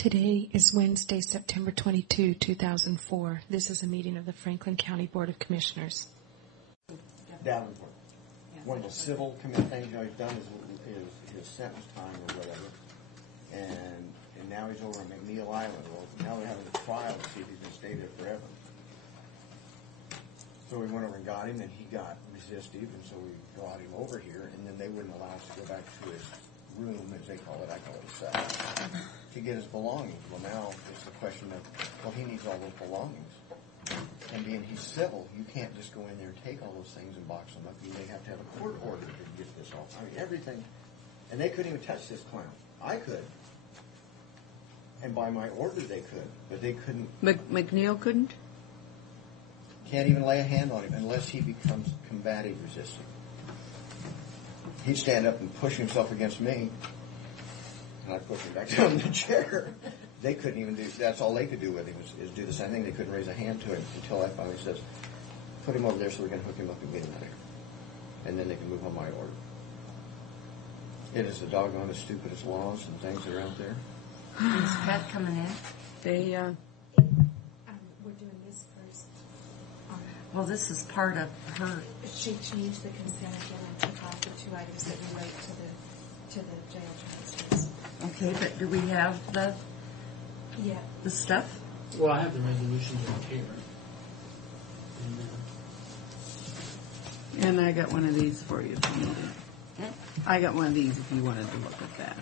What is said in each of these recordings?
Today is Wednesday, September 22, 2004. This is a meeting of the Franklin County Board of Commissioners. Davenport. One of the civil things he's done is his sentence time or whatever. And now he's over on McNeil Island. Well, now they're having a trial to see if he's going to stay there forever. So we went over and got him, and he got resistive, and so we brought him over here, and then they wouldn't allow us to go back to his room, as they call it, I call it a cell, to get his belongings. Well, now it's the question of, well, he needs all those belongings. And being he's civil, you can't just go in there and take all those things and box them up. You may have to have a court order to get this off. I mean, everything. And they couldn't even touch this clown. I could. And by my order, they could. But they couldn't. McNeil couldn't? Can't even lay a hand on him unless he becomes combative resistant. He'd stand up and push himself against me, and I'd push him back down in the chair. They couldn't even do, that's all they could do with him is do the same thing. They couldn't raise a hand to him until I finally says, put him over there so we can hook him up and get him there. And then they can move on my order. It is the doggone stupidest laws and things that are out there. Is Pat coming in? They, We're doing this first. Well, this is part of her. She changed the consent agenda and took off the two items that relate to the jail transfers. Okay, but do we have the stuff? Well, I have the resolution right here. and I got one of these for you if you need it. I got one of these if you wanted to look at that.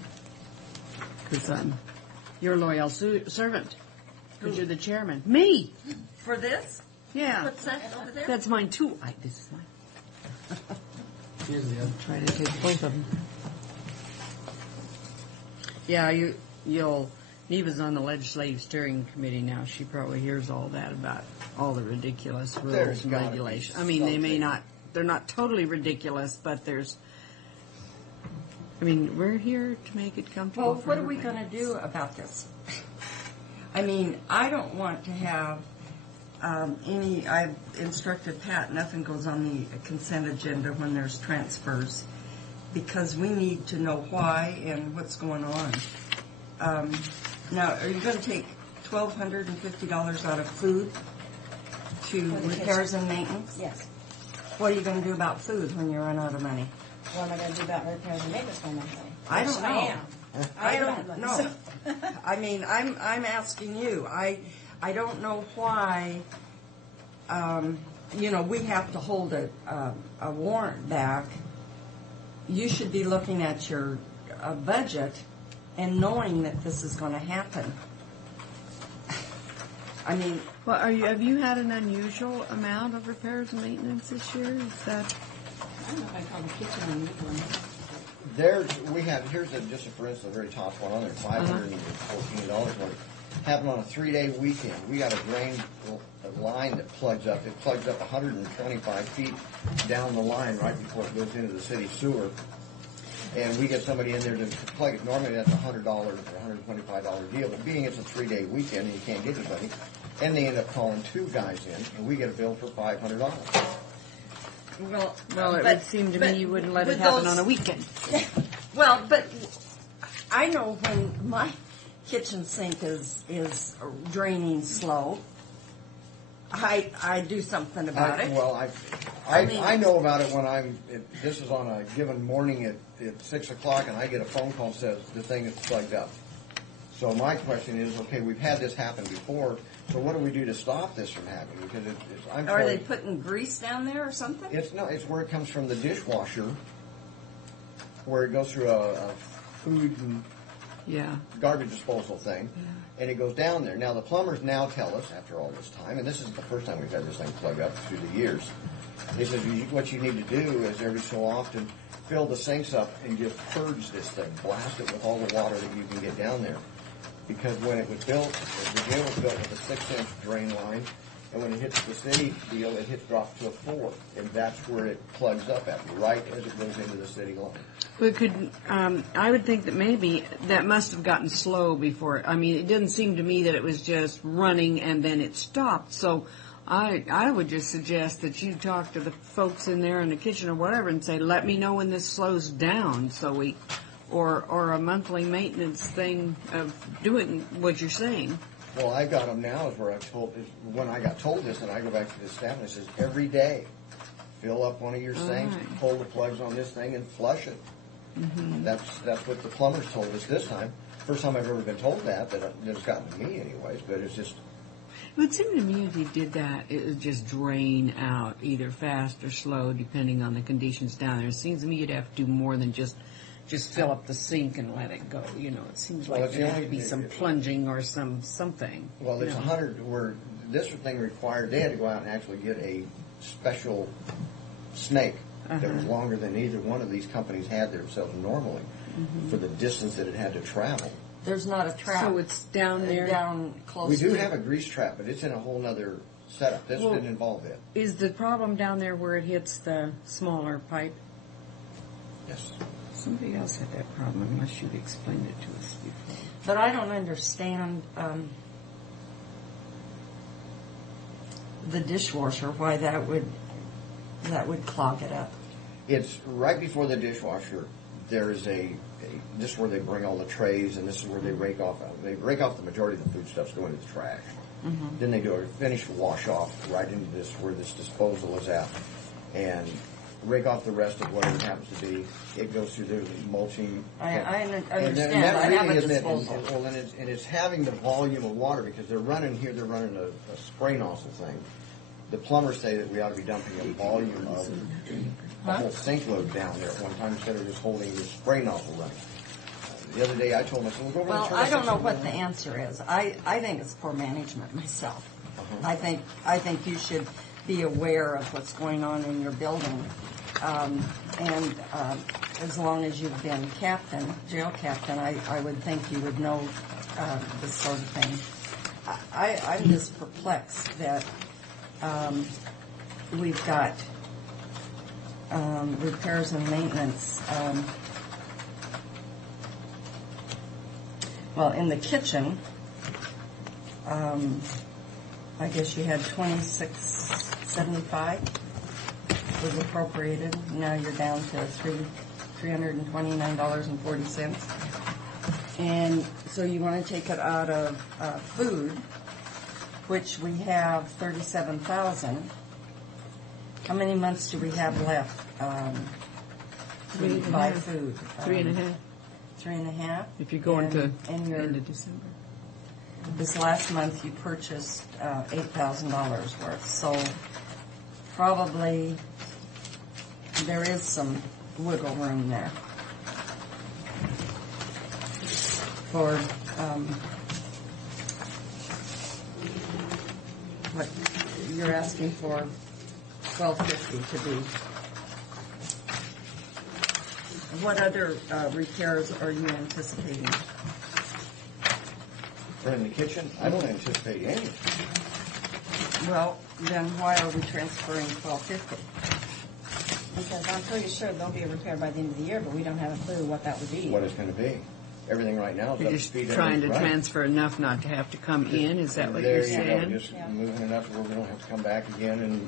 Because I'm your loyal servant. Because you're the chairman. Me! For this? Yeah. What's that over there? That's mine too. This is mine. Here's the other. Try to take both of them. Yeah, you'll. Neva's on the legislative steering committee now. She probably hears all that about all the ridiculous rules and regulations. I mean, they may not. They're not totally ridiculous, but there's. I mean, we're here to make it comfortable. Well, what are we going to do about this? I mean, I don't want to have I've instructed Pat, nothing goes on the consent agenda when there's transfers, because we need to know why and what's going on. Now, are you going to take $1,250 out of food to repairs and maintenance? Yes. What are you going to do about food when you run out of money? What am I going to do about repairs and maintenance for my money? I don't know. I am. I don't know. I mean, I'm asking you. I don't know why. We have to hold a warrant back. You should be looking at your budget and knowing that this is going to happen. I mean, well, have you had an unusual amount of repairs and maintenance this year? Is that? I don't know if I call the kitchen unusual. Here's just for instance, the very top one on there, $514. Happened on a 3-day weekend. We got a drain line that plugs up. It plugs up 125 feet down the line right before it goes into the city sewer. And we get somebody in there to plug it. Normally that's $100 or $125 deal. But being it's a 3-day weekend and you can't get anybody, and they end up calling 2 guys in, and we get a bill for $500. Well, it would seem to me you wouldn't let it happen on a weekend. Well, but I know when my kitchen sink is draining slow, I do something about it. Well, I know about it when this is on a given morning at 6 o'clock, and I get a phone call that says the thing is plugged up. So my question is, okay, we've had this happen before, so what do we do to stop this from happening? Because Are they putting grease down there or something? It's where it comes from the dishwasher, where it goes through a food and garbage disposal thing, and it goes down there. Now, the plumbers now tell us, after all this time, and this isn't the first time we've had this thing plugged up through the years, they said what you need to do is every so often fill the sinks up and just purge this thing, blast it with all the water that you can get down there. Because when it was built, the jail was built with a 6-inch drain line, and when it hits the city deal, it drops to a 4, and that's where it plugs up at, right as it goes into the city line. I would think that maybe that must have gotten slow before. I mean, it didn't seem to me that it was just running and then it stopped. So I would just suggest that you talk to the folks in there in the kitchen or whatever and say, let me know when this slows down so we or a monthly maintenance thing of doing what you're saying. Well, I got them now is where when I got told this, and I go back to the staff and it says every day, fill up one of your sinks, pull the plugs on this thing, and flush it. Mm-hmm. That's what the plumbers told us this time. First time I've ever been told that it's gotten to me anyways, but it's just... It would seem to me if you did that, it would just drain out either fast or slow, depending on the conditions down there. It seems to me you'd have to do more than just fill up the sink and let it go. You know, it seems like there'd have to be some plunging or something. Well, it's 100 where this thing required, they had to go out and actually get a special snake that was longer than either one of these companies had themselves normally for the distance that it had to travel. There's not a trap. So it's down there? Down close We do to have a grease trap, but it's in a whole other setup. This didn't involve it. Is the problem down there where it hits the smaller pipe? Yes. Somebody else had that problem, unless you'd explained it to us before. But I don't understand the dishwasher, why that would clog it up. It's right before the dishwasher. There is this is where they bring all the trays, and this is where they rake off. They rake off the majority of the foodstuffs go into the trash. Mm-hmm. Then they do a finished wash off right into this where this disposal is at, and rake off the rest of whatever it happens to be. It goes through the mulching. I understand. And that I really have a isn't disposal. And it's having the volume of water because they're running a spray nozzle thing. The plumbers say that we ought to be dumping a volume of a whole sink load down there at one time instead of just holding the spray nozzle running. The other day I told myself, we'll go over and Well, turn I this don't know on. what the answer is. I think it's poor management myself. I think you should be aware of what's going on in your building. And as long as you've been jail captain, I would think you would know this sort of thing. I'm just perplexed that we've got repairs and maintenance. Well, in the kitchen, I guess you had $26.75 was appropriated. Now you're down to $329.40. And so you want to take it out of food, which we have $37,000. How many months do we have left to buy food? 3.5. 3.5. If you go into and end of December. This last month you purchased $8,000 worth, so probably there is some wiggle room there for what you're asking for $1,250 to be. What other repairs are you anticipating? For in the kitchen, I don't anticipate any. Well, then why are we transferring $1,250? Because I'm pretty sure there'll be a repair by the end of the year, but we don't have a clue what that would be. What it's going to be. Everything right now is You're up to just speed. trying to Right. transfer enough not to have to come in? Is that what There you're you go, saying? just moving enough where we don't have to come back again, and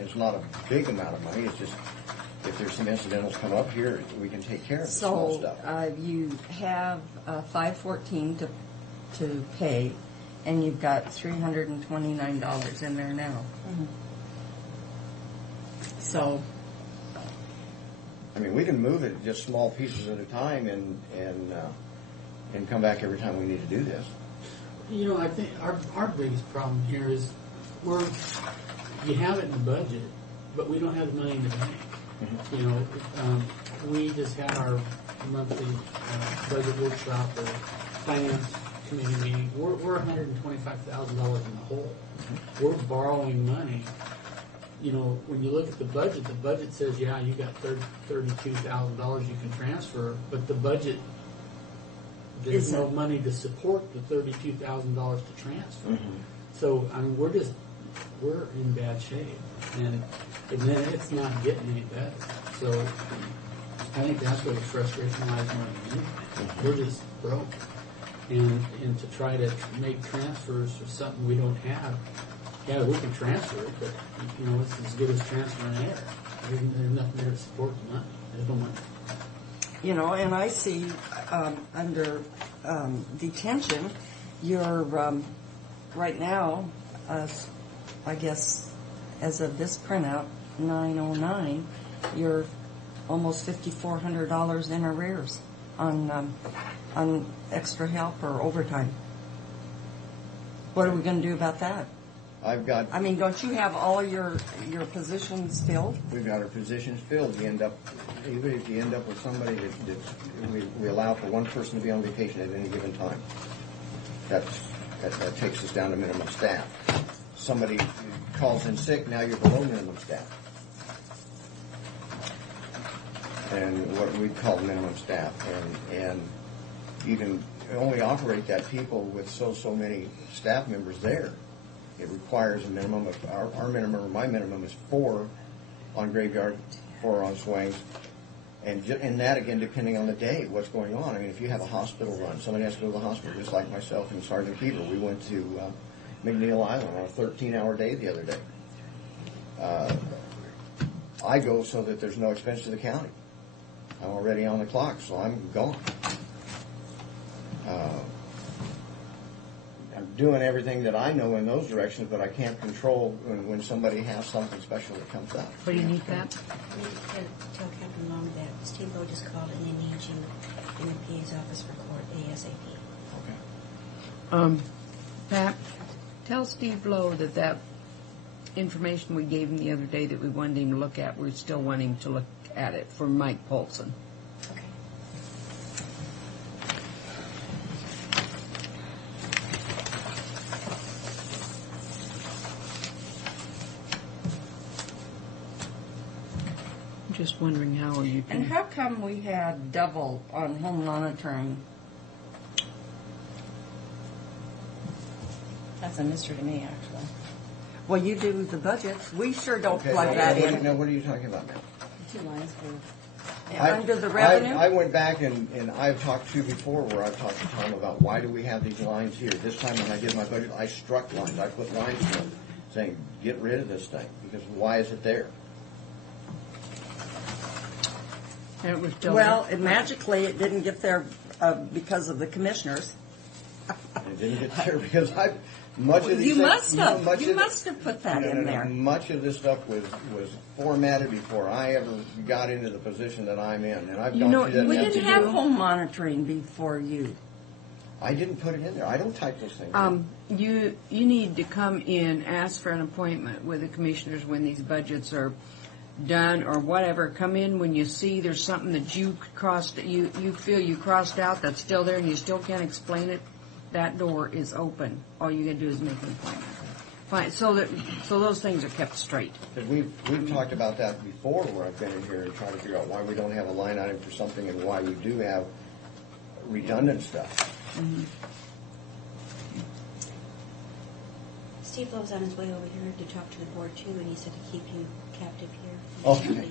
it's not a big amount of money. It's just if there's some incidentals come up here, we can take care of the small So stuff. you have $514 to pay, and you've got $329 in there now. Mm-hmm. So I mean, we can move it just small pieces at a time and come back every time we need to do this. You know, I think our biggest problem here is you have it in the budget, but we don't have the money in the bank. Mm-hmm. You know, we just had our monthly budget workshop or finance committee meeting. We're $125,000 in the hole. Mm-hmm. We're borrowing money. You know, when you look at the budget says, yeah, you got $32,000 you can transfer, but the budget, there's no money to support the $32,000 to transfer. Mm-hmm. So, I mean, we're in bad shape, and then it's not getting any better. So, I think that's where the frustration lies more than anything. We're just broke, and to try to make transfers for something we don't have. Yeah, we can transfer it, but, you know, it's as good as transferring air. There's nothing there to support the money. There's no money. You know, and I see under detention, you're right now, I guess, as of this printout, 909, you're almost $5,400 in arrears on extra help or overtime. What are we going to do about that? I mean, don't you have all your positions filled? We've got our positions filled. Even if you end up with somebody that we allow for one person to be on vacation at any given time. That takes us down to minimum staff. Somebody calls in sick, now you're below minimum staff. And what we call minimum staff. And you can only operate that people with so many staff members there. It requires a minimum of, our minimum, or my minimum is 4 on graveyard, 4 on swings. And that, again, depending on the day, what's going on. I mean, if you have a hospital run, somebody has to go to the hospital, just like myself and Sergeant Peter. We went to McNeil Island on a 13-hour day the other day. I go so that there's no expense to the county. I'm already on the clock, so I'm gone. I'm doing everything that I know in those directions, but I can't control when somebody has something special that comes up. What do you need, Pat? You need to tell Captain Long that Steve Lowe just called and they need you in the PA's office for court ASAP. Okay. Pat, tell Steve Lowe that information we gave him the other day that we wanted him to look at, we're still wanting to look at it for Mike Polson. Okay. Just wondering how you can... And how come we had double on home monitoring? That's a mystery to me, actually. Well, you do the budgets. We sure don't Okay, plug that in. Now, what are you talking about now? 2 lines for... Under the revenue? I went back and I've talked to you before where I've talked to Tom about why do we have these lines here. This time when I did my budget, I struck lines. I put lines in them saying, get rid of this thing, because why is it there? And it was Well, magically it didn't get there because of the commissioners. It didn't get there because much of these You things- must have put that in there. Much of this stuff was formatted before I ever got into the position that I'm in, and I've gone through that. We now. didn't have home monitoring before you. I didn't put it in there. I don't type those things. You need to come in, ask for an appointment with the commissioners when these budgets are done or whatever. Come in when you see there's something that you feel you crossed out that's still there and you still can't explain it. That door is open. All you got to do is make an appointment. Fine. So those things are kept straight. Because we've talked about that before, where I've been in here and trying to figure out why we don't have a line item for something and why we do have redundant stuff. Mm-hmm. Steve Lowe's on his way over here to talk to the board too, and he said to keep you captive here. Okay.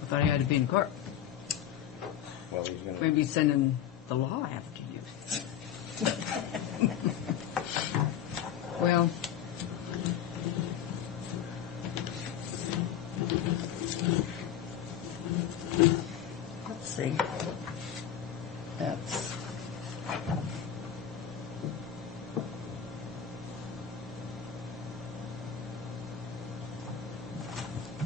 I thought he had to be in court. Well, he's going to. Maybe sending the law after you. Well, Let's see. That's...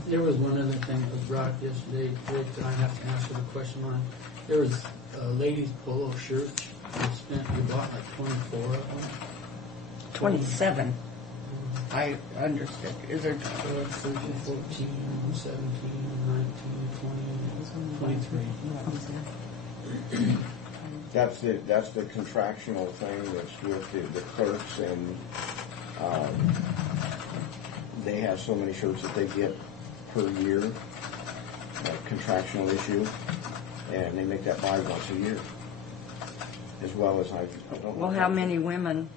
There was one other thing that was brought up yesterday, Rick, that I have to answer the question on. There was a ladies' polo shirts. We bought like 24 of them. 27. I understood. Is there 13, 14, 17, 19, 20, 23. That's the contractual thing that's with the clerks, and they have so many shirts that they get per year, contractual issue, and they make that buy once a year, as well as I don't know. Well, how many women?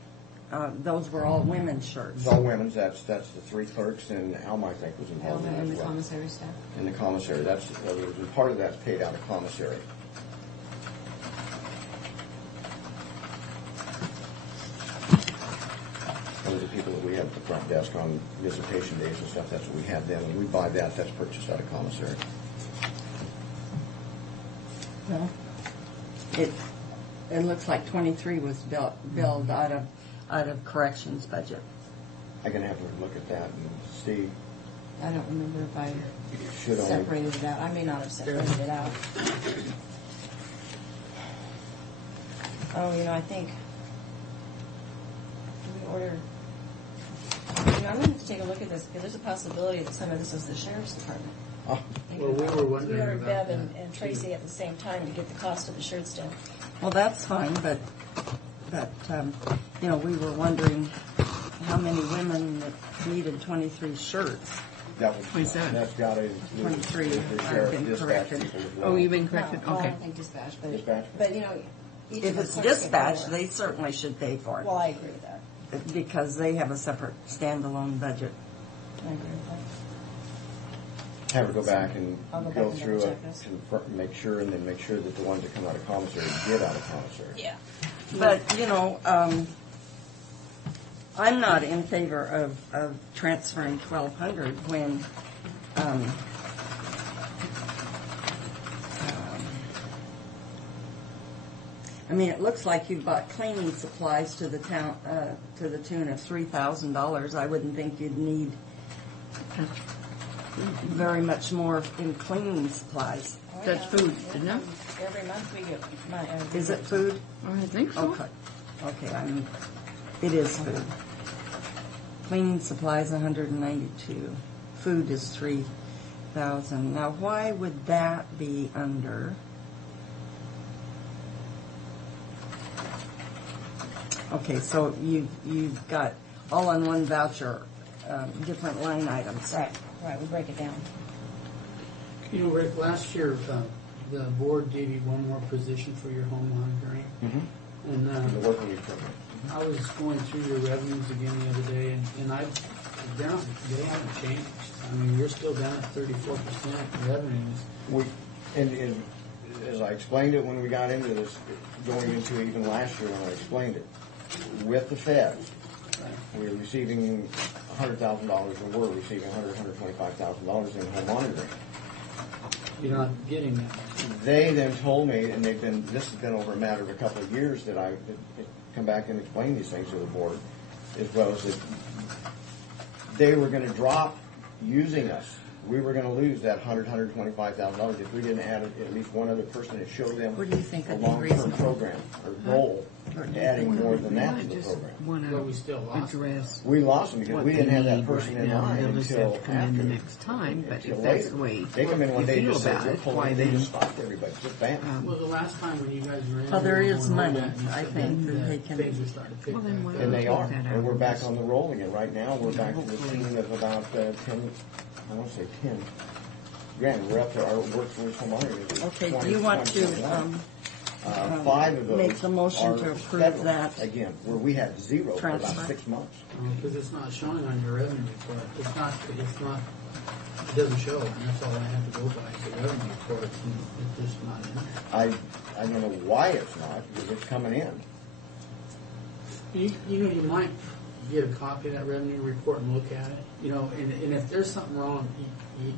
Those were all women's shirts. It's all women's. That's the 3 clerks, and Alma, I think, was involved in that And as the well. commissary staff. In the commissary. That's part of that's paid out of commissary. Those are the people that we have at the front desk on visitation days and stuff. That's what we have them. When we buy that, that's purchased out of commissary. Well, it looks like 23 was billed out of corrections budget. I'm gonna have to look at that and see. I don't remember if I Should only separated it out. I may not have separated it out. Oh, I think, do we order, I'm going to have to take a look at this, because there's a possibility that some of this is the sheriff's department. Oh, Well, we were wondering We ordered about Bev that, and Tracy at the same time to get the cost of the shirts down. Well, that's fine, but we were wondering how many women that needed 23 shirts. that was 27. That's got to 23 the have sheriff been dispatch corrected. people as well. Oh, you've been corrected? No, I Okay. don't think dispatch, but, Dispatch? each If of the it's clerks get dispatch, more. they certainly should pay for it Well, I agree with that. because they have a separate standalone budget. I agree with that. Have her go back and I'll go back go and through it, double-check this. make sure, and then make sure that the ones that come out of commissary get out of commissary. Yeah. But, I'm not in favor of transferring 1,200 when it looks like you've bought cleaning supplies to the town, to the tune of $3,000. I wouldn't think you'd need very much more in cleaning supplies. That's food, isn't it? Every month we get money. Is it food? I think so. Okay. It is food. Cleaning supplies, 192. Food is 3,000. Now, why would that be under? Okay, so you've got all on one voucher, different line items. Right, we break it down. Rick, last year, the board gave you one more position for your home monitoring. Mm-hmm. And The working week program. I was going through your revenues again the other day, and they haven't changed. I mean, you're still down at 34% revenues. And as I explained it when we got into this, going into it even last year when I explained it, with the feds, we're receiving $100,000 and we're receiving $125,000 in home monitoring. You're not getting that. They then told me, and this has been over a matter of a couple of years that I come back and explain these things to the board, as well as that they were going to drop using us. We were going to lose that $125,000 if we didn't add at least one other person to show them What do you think a would be long-term reasonable? program or goal, adding more than that to the program. But we still lost. Address We lost them because what we didn't they have that need person right in now. mind They'll just until have to come in after. the next time. But Until if that's later. the way They come in one you day and feel just say, about we're it, pulling, why they then? just stopped everybody, just bam. Well, the last time when you guys were in, Well, there we were is going over money, that, and you I said think, that they can- things are starting to pick Well, then back why up. And they Take are, that out. and we're back on the roll again. Right now, we're back to the Hopefully. tune of about 10, I want to say 10 grand. We're up to our workforce home monitoring. is Okay, 20, do you want to 20%. 5 of those make the motion are to approve federal. that Again, where we had zero for about transfer? 6 months. Because it's not showing on your revenue report. It doesn't show, and that's all I have to go by, is the revenue report, and it's just not in there. I don't know why it's not, because it's coming in. You might get a copy of that revenue report and look at it, and if there's something wrong,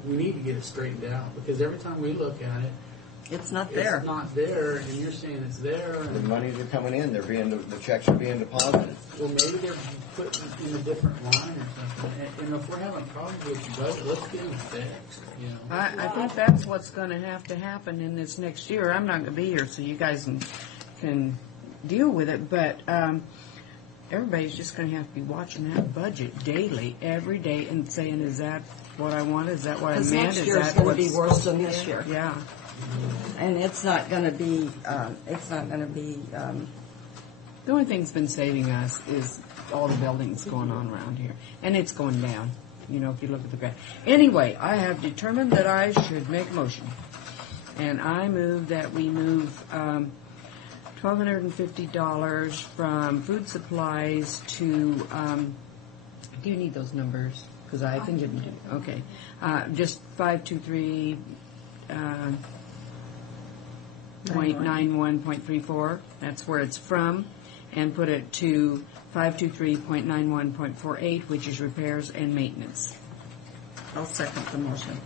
we need to get it straightened out, because every time we look at it, It's not there. it's not there, and you're saying it's there, The and, monies are coming in, the checks are being deposited. well, maybe they're put in a different line or something, and if we're having problems with the budget, let's get them fixed, I think that's what's going to happen in this next year. I'm not going to be here, so you guys can deal with it. But everybody's just going to have to be watching that budget daily, every day, and saying, "Is that what I want? Is that what I Because meant? next Is year's that going to what's be worse supposed than to be this there?" year. Yeah. And it's not going to be, The only thing that's been saving us is all the buildings going on around here. And it's going down, if you look at the graph. Anyway, I have determined that I should make a motion. And I move that we move $1,250 from food supplies to, do you need those numbers? Because I can give them to you. Okay. Just 523... 0.91.34, that's where it's from, and put it to 523.91.48, which is repairs and maintenance. I'll second the motion.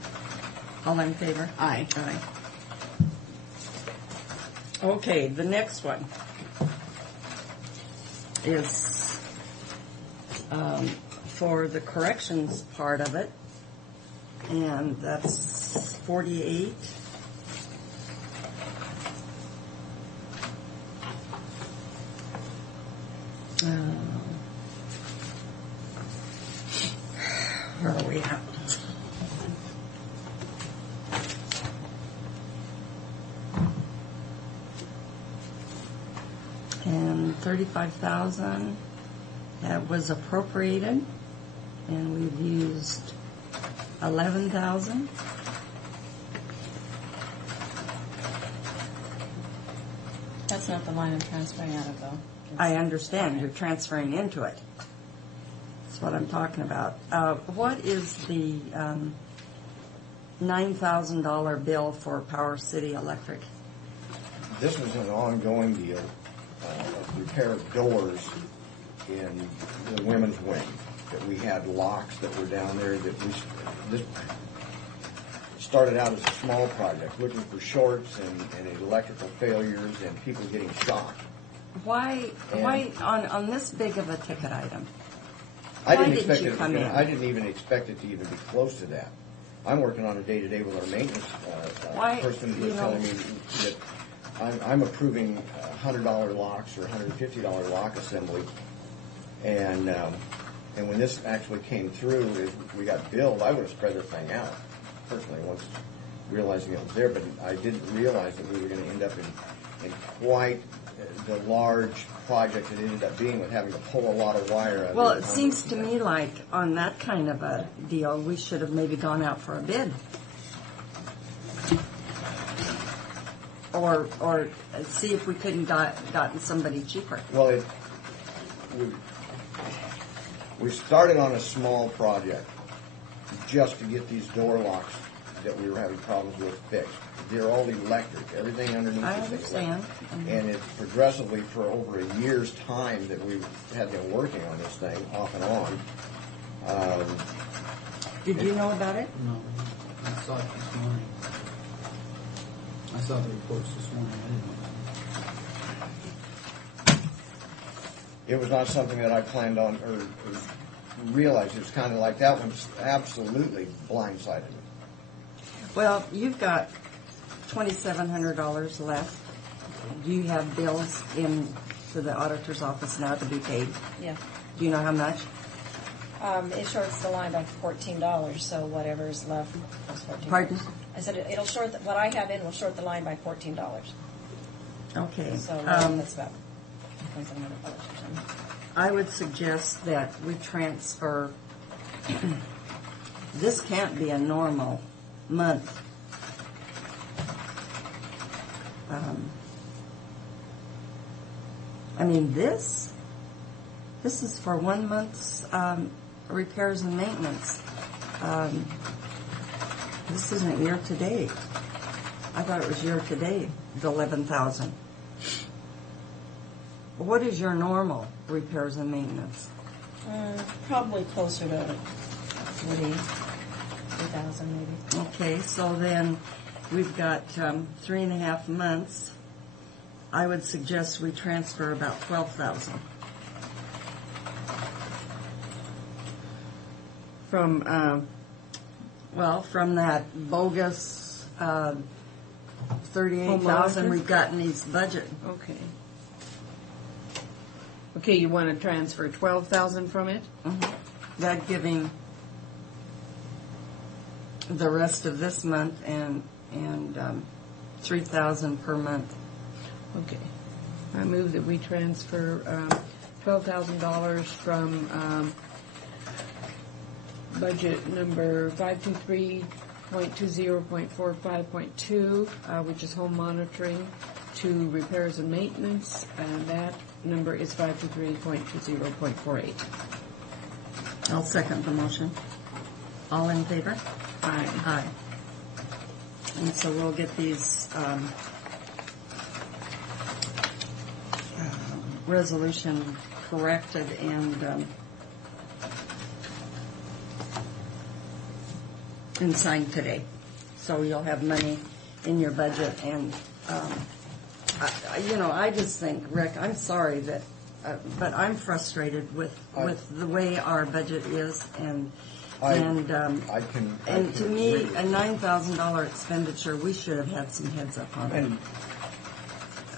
All in favor? Aye. Aye. Okay, the next one is for the corrections part of it, and that's 48. Where are we at? And 35,000 that was appropriated, and we've used 11,000. That's not the line I'm transferring out of, though. I understand you're transferring into it. That's what I'm talking about. What is the $9,000 bill for Power City Electric? This was an ongoing deal. Repair of doors in the women's wing. That we had locks that were down there that this started out as a small project, looking for shorts and electrical failures and people getting shocked. Why on this big of a ticket item? I didn't even expect it to even be close to that. I'm working on a day-to-day with our maintenance person who was telling me that I'm approving $100 locks or $150 lock assembly, and when this actually came through, we got billed. I would have spread the thing out personally once realizing it was there, but I didn't realize that we were going to end up in quite the large project it ended up being, with having to pull a lot of wire out. Well, it seems to me like on that kind of a deal, we should have maybe gone out for a bid. Or see if we couldn't gotten somebody cheaper. Well, we started on a small project just to get these door locks that we were having problems with fixed. They're all electric. Everything underneath I is understand. electric. And it's progressively for over a year's time that we've had been working on this thing off and on. Did you know about it? No, I saw it this morning. I saw the reports this morning. I didn't know. It was not something that I planned on or realized. It was kind of like that one absolutely blindsided me. Well, you've got $2,700 left. Do you have bills in to the auditor's office now to be paid? Yeah. Do you know how much? It shorts the line by $14, so whatever's left is $14. Pardon? I said it'll short, what I have in will short the line by $14. Okay. So that's about $2,700 or something. I would suggest that we transfer. This can't be a normal month. I mean, this is for 1 month's repairs and maintenance. This isn't year to date. I thought it was year to date, the 11,000. What is your normal repairs and maintenance? Probably closer to 3,000 maybe. Okay, so then we've got 3.5 months. I would suggest we transfer about 12,000 from that bogus 38,000 we've got in these budget. Okay. Okay, you want to transfer 12,000 from it? Mm-hmm. That giving the rest of this month and 3,000 per month. Okay. I move that we transfer $12,000 from budget number 523.20.45.2, which is home monitoring, to repairs and maintenance, and that number is 523.20.48. I'll second the motion. All in favor? Aye. Aye. And so we'll get these resolution corrected and signed today. So you'll have money in your budget and I just think, Rick, I'm sorry that, but I'm frustrated with the way our budget is, and to me, a $9,000 expenditure, we should have had some heads up on it.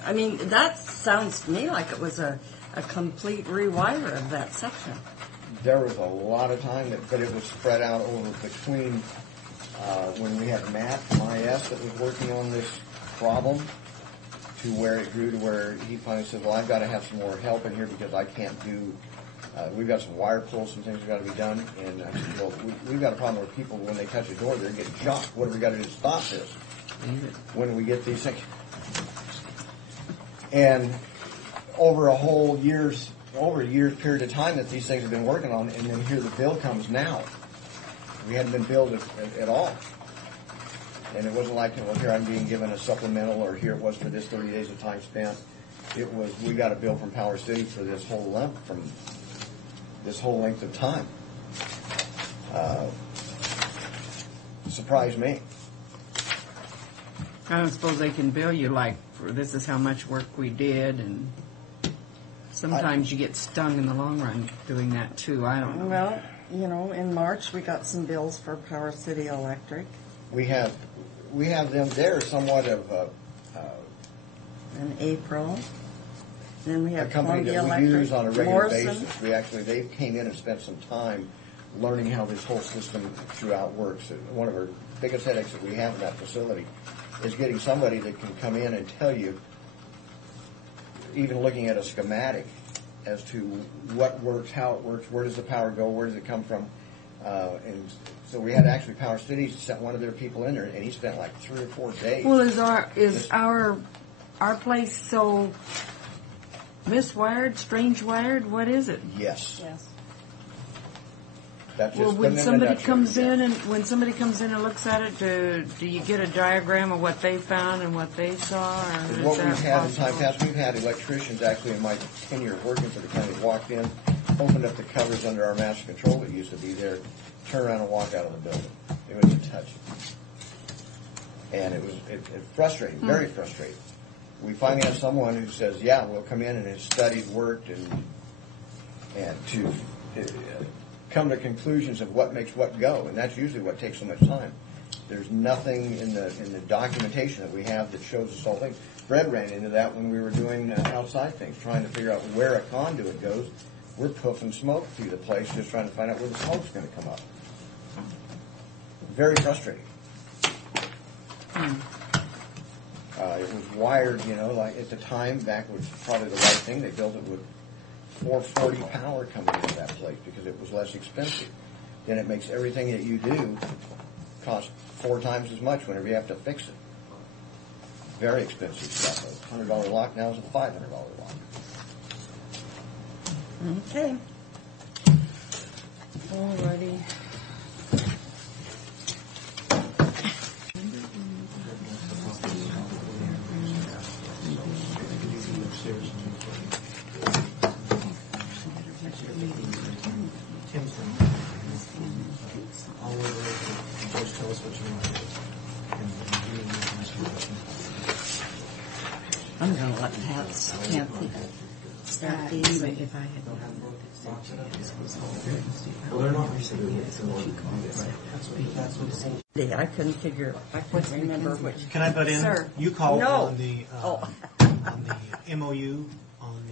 I mean, that sounds to me like it was a complete rewire of that section. There was a lot of time, but it was spread out over between when we had Matt from IS that was working on this problem, to where it grew to where he finally said, well, I've got to have some more help in here because I can't do, we've got some wire pulls, some things have got to be done. And I said, well, we've got a problem where people, when they touch a door, they're getting shocked. What have we got to do to stop this? When do we get these things? And over a year's period of time that these things have been working on, and then here the bill comes now. We hadn't been billed at all. And it wasn't like, well, here I'm being given a supplemental, or here it was for this 30 days of time spent. It was, we got a bill from Power City for this whole length of time. Surprised me. I don't suppose they can bill you like, for this is how much work we did, and sometimes you get stung in the long run doing that too. I don't know. Well, in March we got some bills for Power City Electric. We have them there somewhat of in April. Then we have a company Columbia that we Electric, use on a regular Morrison. basis. They came in and spent some time learning how this whole system throughout works. One of our biggest headaches that we have in that facility is getting somebody that can come in and tell you, even looking at a schematic, as to what works, how it works, where does the power go, where does it come from. And so we had actually Power City sent one of their people in there, and he spent like 3 or 4 days. Well, is our place so miswired, strange wired? What is it? Yes. Well, when somebody comes in and looks at it, do you get a diagram of what they found and what they saw? Or what we've had in time past, we've had electricians actually in my tenure working for the county walked in, opened up the covers under our master control that used to be there, turn around and walk out of the building. It was a touch. And it was frustrating, very frustrating. We finally have someone who says, yeah, we'll come in and has studied, worked, and to come to conclusions of what makes what go, and that's usually what takes so much time. There's nothing in the documentation that we have that shows us all things. Fred ran into that when we were doing outside things, trying to figure out where a conduit goes. We're puffing smoke through the place, just trying to find out where the smoke's going to come up. Very frustrating. It was wired, like at the time, back was probably the right thing. They built it with 440 power coming into that place because it was less expensive. Then it makes everything that you do cost 4 times as much whenever you have to fix it. Very expensive stuff. A $100 lock now is a $500 lock. Okay. Alrighty. I'm going to let Kathy start these. If I had I couldn't remember which. Can I butt in? Sir. You called No. on the MOU.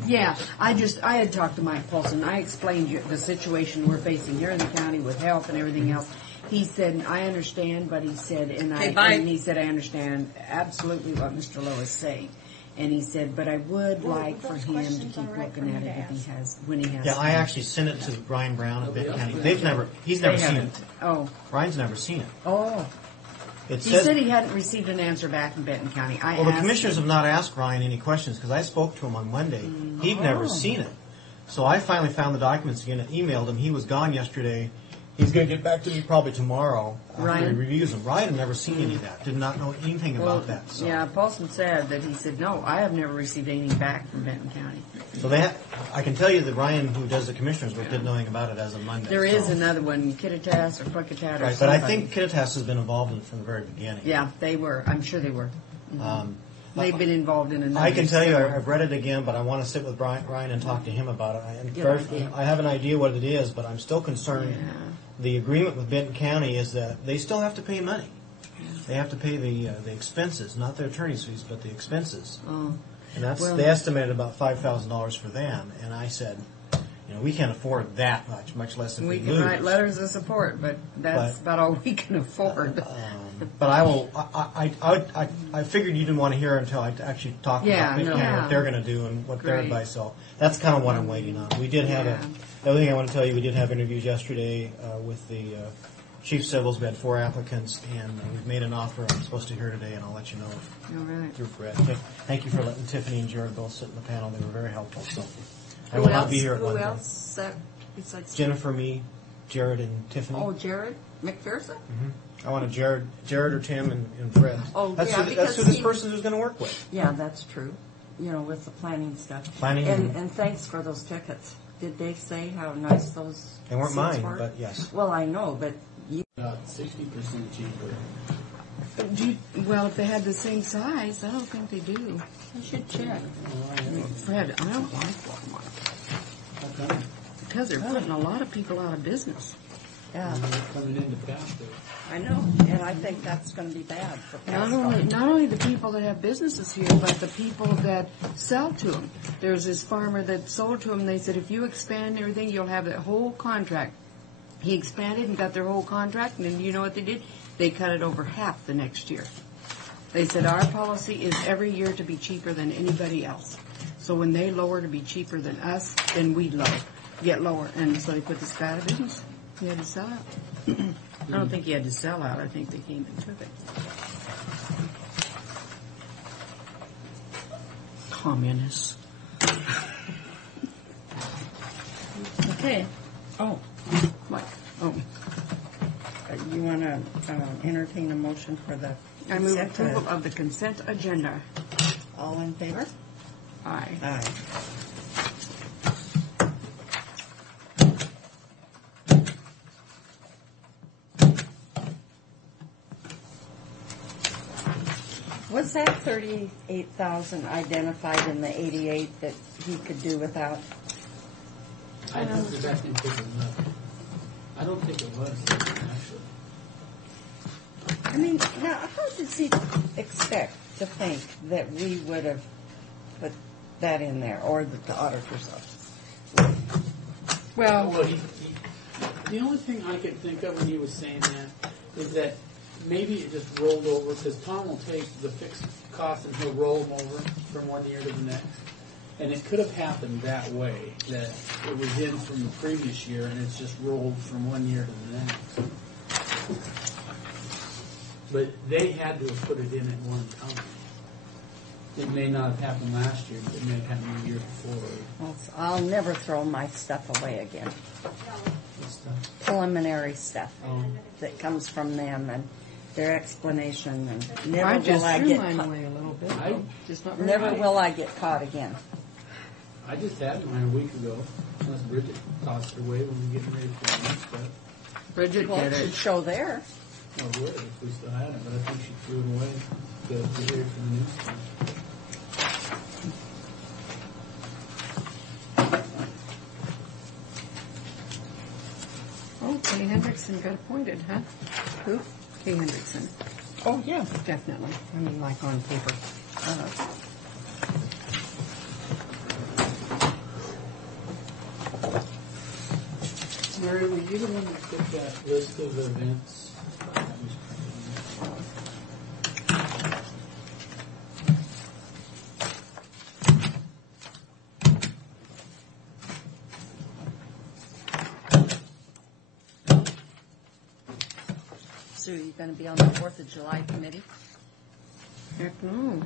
Yeah, I had talked to Mike Paulson. I explained the situation we're facing here in the county with help and everything else. He said, I understand, but he said, I understand absolutely what Mr. Lowe is saying. And he said, but I would like for him to keep looking at it when he has Yeah, time. I actually sent it to Brian Brown at Benton County. He's never seen it. Oh. Brian's never seen it. Oh. He said he hadn't received an answer back from Benton County. The commissioners have not asked Brian any questions because I spoke to him on Monday. He'd never seen it. So I finally found the documents again and emailed him. He was gone yesterday. He's going to get back to me probably tomorrow after he reviews them. Ryan had never seen any of that, did not know anything about that. So. Yeah, Paulson said that he said, no, I have never received anything back from Benton County. So I can tell you that Ryan, who does the commissioners work, didn't know anything about it as of Monday. There is another one, Kittitas or Quikitat or something. But I think Kittitas has been involved in it from the very beginning. Yeah, they were. I'm sure they were. Mm-hmm. They've been involved in another. I can tell you, I've read it again, but I want to sit with Ryan and talk to him about it. I have an idea what it is, but I'm still concerned. Yeah. The agreement with Benton County is that they still have to pay money. They have to pay the expenses, not their attorney's fees, but the expenses. Oh. And they estimated about $5,000 for them. And I said, we can't afford that much less if we can lose. write letters of support, but that's about all we can afford. But I will. I figured you didn't want to hear until I actually talked about Benton County, what they're going to do and what their advice. So that's kind of what I'm waiting on. We did have the other thing I want to tell you, we did have interviews yesterday with the Chief Civils. We had 4 applicants, and we've made an offer. I'm supposed to hear today, and I'll let you know through Fred. Thank you for letting Tiffany and Jared both sit in the panel. They were very helpful. So I will not be here at 1:00. Who else besides Jennifer, me, Jared, and Tiffany. Oh, Jared McPherson? Mm-hmm. I want a Jared or Tim and Fred. Oh, that's who this person is going to work with. Yeah, that's true. With the planning stuff. And thanks for those tickets. Did they say how nice those? They weren't mine, were? but yes. Well, I know, but about 60% cheaper. If they had the same size, I don't think they do. I should check. Fred, I don't like Walmart. How come? Because they're putting a lot of people out of business. Yeah. They're coming into Pasco. I know, and I think that's going to be bad for Pasco. Not only the people that have businesses here, but the people that sell to them. There's this farmer that sold to them. They said, if you expand everything, you'll have the whole contract. He expanded and got their whole contract, and then you know what they did? They cut it over half the next year. They said, our policy is every year to be cheaper than anybody else. So when they lower to be cheaper than us, then we get lower. And so they put this guy out of business. He had to sell out. I don't think he had to sell out. I think they came and took it. Communists. Okay. Oh. What? Oh. You want to entertain a motion for the I move approval of the consent agenda. All in favor? Aye. Aye. Was that 38,000 identified in the 88 that he could do without? I don't think it was, actually. I mean, now, how does he expect to think that we would have put that in there, or that the auditor's office? Well, the only thing I could think of when he was saying that is that maybe it just rolled over, because Tom will take the fixed costs and he'll roll them over from one year to the next. And it could have happened that way, that it was in from the previous year and it's just rolled from one year to the next. But they had to have put it in at one time. It may not have happened last year, but it may have happened the year before. Well, I'll never throw my stuff away again. Preliminary stuff that comes from them and their explanation, and never will I get caught. Away a little bit. Never will I get caught again. I just had mine a week ago, unless Bridget tossed it away when we were getting ready for the next step. Bridget Well, did it it. should show there. Well, it would if we still had it, but I think she threw it away to hear for the news time. Oh, Kay Hendrickson got appointed, huh? Who? Kay Hendrickson. Oh, yeah. Definitely. I mean, like on paper. Mary, were you the one that took that list of events? So you're going to be on the 4th of July committee? Heck no.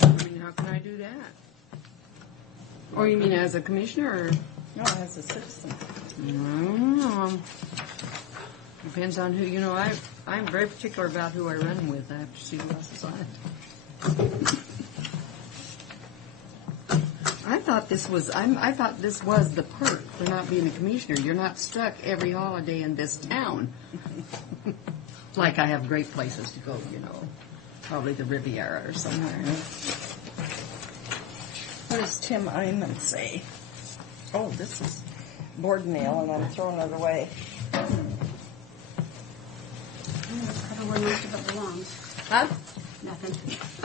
I mean, how can I do that? Or you mean as a commissioner? Or? No, as a citizen. I don't know. Depends on who. I'm very particular about who I run with. I have to see who else is on it. I thought this was the perk for not being a commissioner. You're not stuck every holiday in this town. Like I have great places to go, Probably the Riviera or somewhere. What does Tim Eyman say? Oh, this is board mail, and I'm throwing it away. That's probably where most of it belongs. Huh? Nothing.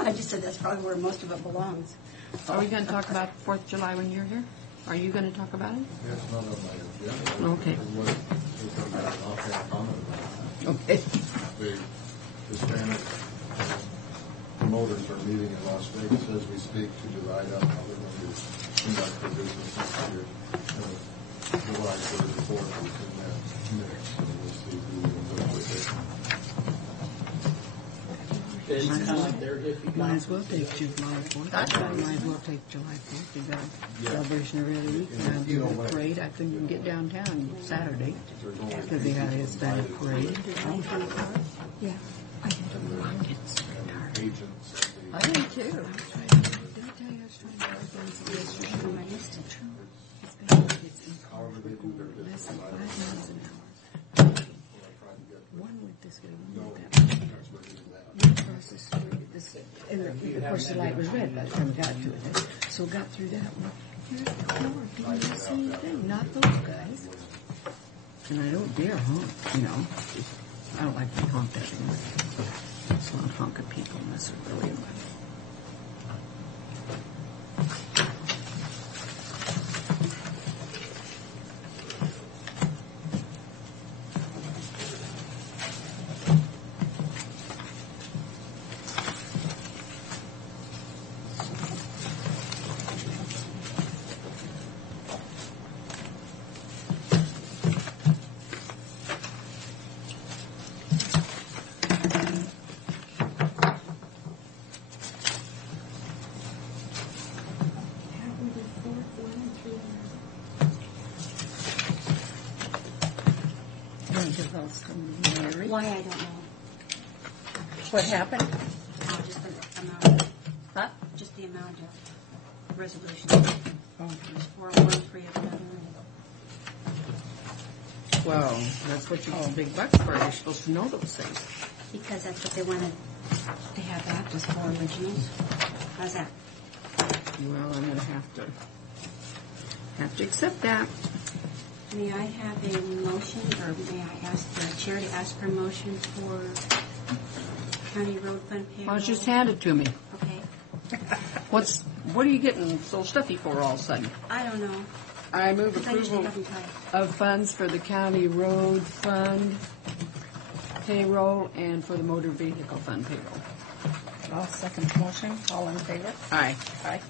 I just said that's probably where most of it belongs. Are we going to talk about 4th of July when you're here? Are you going to talk about it? Yes, not on my agenda. Okay. I'll have comment about that. Okay. The Hispanic promoters are meeting in Las Vegas as we speak to divide up how they're going to conduct their business this year. July 3rd or 4th is in that mix, so we'll see who ends up with it. It's kind of like their hippie Might as well take July 4th. Might as well take July 4th. You got celebration of Early Week. And do the parade. I couldn't even get downtown Saturday because they had a Hispanic parade. Yeah. I did. Agents. I did too. Did I tell you I was trying to work on some yesterday on my list? It's incredible. Less than 5 miles an hour. One went this way, one went that way. Went across the street. And of course the light was red by the time we got to it. So got through that one. Here's the car. Didn't you see anything? Not those guys. And I don't dare honk, you know. I don't like to honk that much. It's not honk at people unless they're really loud. Why, I don't know. What happened? Just the amount. Huh? Just the amount of resolution. Oh. It's 413 of another. Well, that's what you call big bucks for. You're supposed to know those things. Because that's what they wanted to have that, just 4 originals. How's that? Well, I'm going to have to accept that. May I have a motion, or may I ask the chair to ask for a motion for county road fund payroll? Why don't you just hand it to me? Okay. What are you getting so stuffy for all of a sudden? I don't know. I move Because I usually approval have them tied. of funds for the county road fund payroll and for the motor vehicle fund payroll. I'll second the motion. All in favor? Aye. Aye.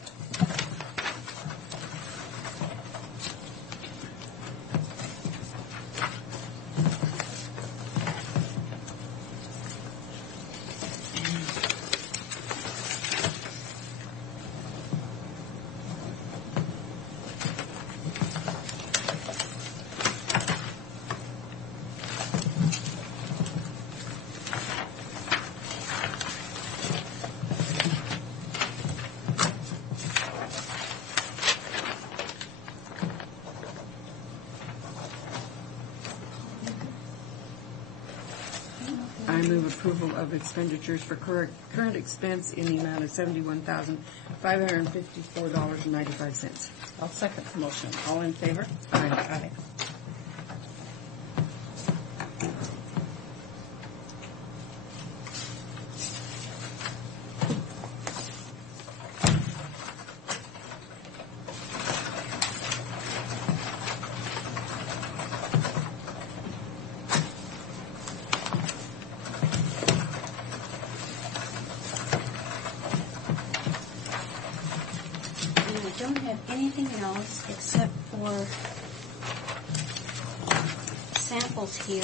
I move approval of expenditures for current expense in the amount of $71,554.95. I'll second the motion. All in favor? Aye. Aye. And I don't have anything else except for samples here.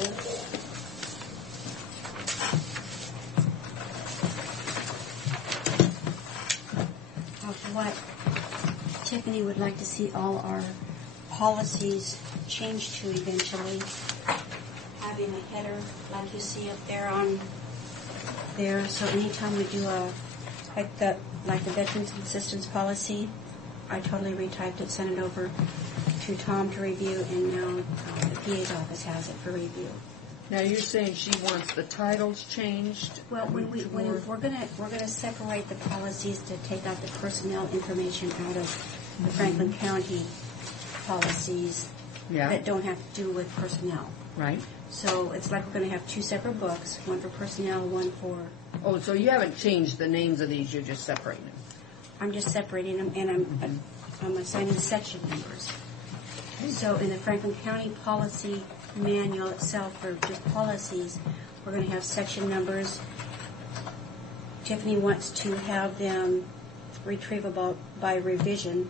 Of what Tiffany would like to see all our policies changed to eventually. Having a header like you see up there on there, so anytime we do like the Veterans Assistance Policy, I totally retyped it, sent it over to Tom to review, and now the PA's office has it for review. Now you're saying she wants the titles changed? Well, we're gonna separate the policies to take out the personnel information out of the Franklin County policies that don't have to do with personnel. Right. So it's like we're gonna have two separate books, one for personnel, one for. Oh, so you haven't changed the names of these, you're just separating them? I'm just separating them, and I'm assigning section numbers. So in the Franklin County policy manual itself for just policies, we're going to have section numbers. Tiffany wants to have them retrievable by revision.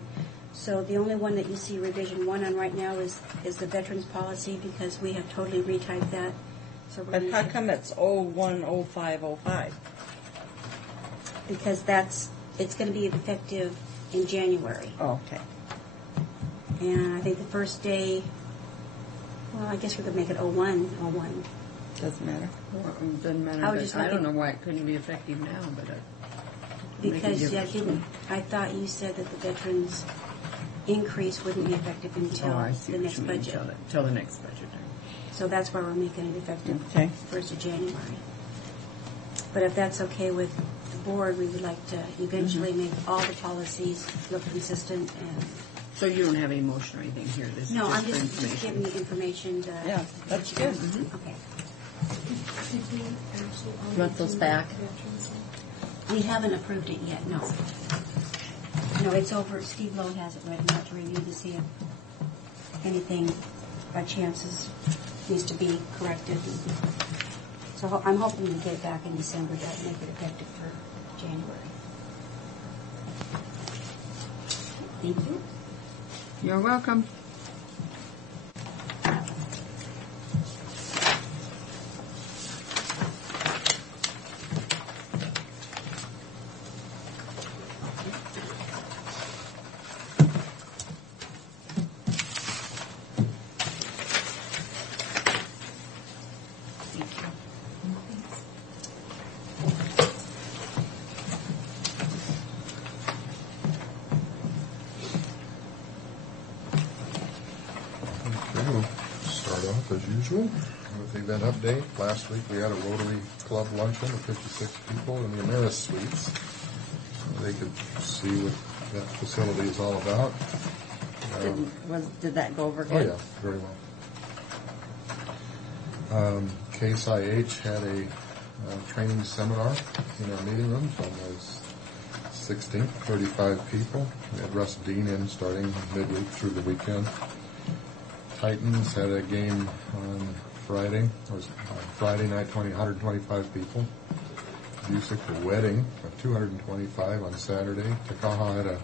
So the only one that you see revision 1 on right now is the veterans policy, because we have totally retyped that. So But how come it's 010505? Because it's going to be effective in January. Oh, okay. And I think the first day, well, I guess we could make it 01. Doesn't matter. Well, it doesn't matter, I would but just I like don't it- know why it couldn't be effective now, but Because I thought you said that the veterans increase wouldn't be effective until the next budget. Till the next budget. So that's why we're making it effective Okay. 1st of January. But if that's okay with the board, we would like to eventually make all the policies look consistent. And So you don't have any motion or anything here? This is no, I'm for just information. giving you information to. Yeah, that's good. Okay. You want those back? We haven't approved it yet, no. No, it's over. Steve Lowe has it ready now to review to see if anything by chances needs to be corrected. So I'm hoping to get it back in December to make it effective for January. Thank you. You're welcome. Okay, we'll start off as usual with the event update. Last week we had a Rotary Club luncheon of 56 people in the Ameris Suites. So they could see what that facility is all about. Did that go over Oh good? yeah, very well. Case IH had a training seminar in our meeting rooms on the 16th, 35 people. We had Russ Dean in starting midweek through the weekend. Titans had a game on Friday. It was Friday night, 125 people. Busick, a wedding of 225 on Saturday. Takaha had a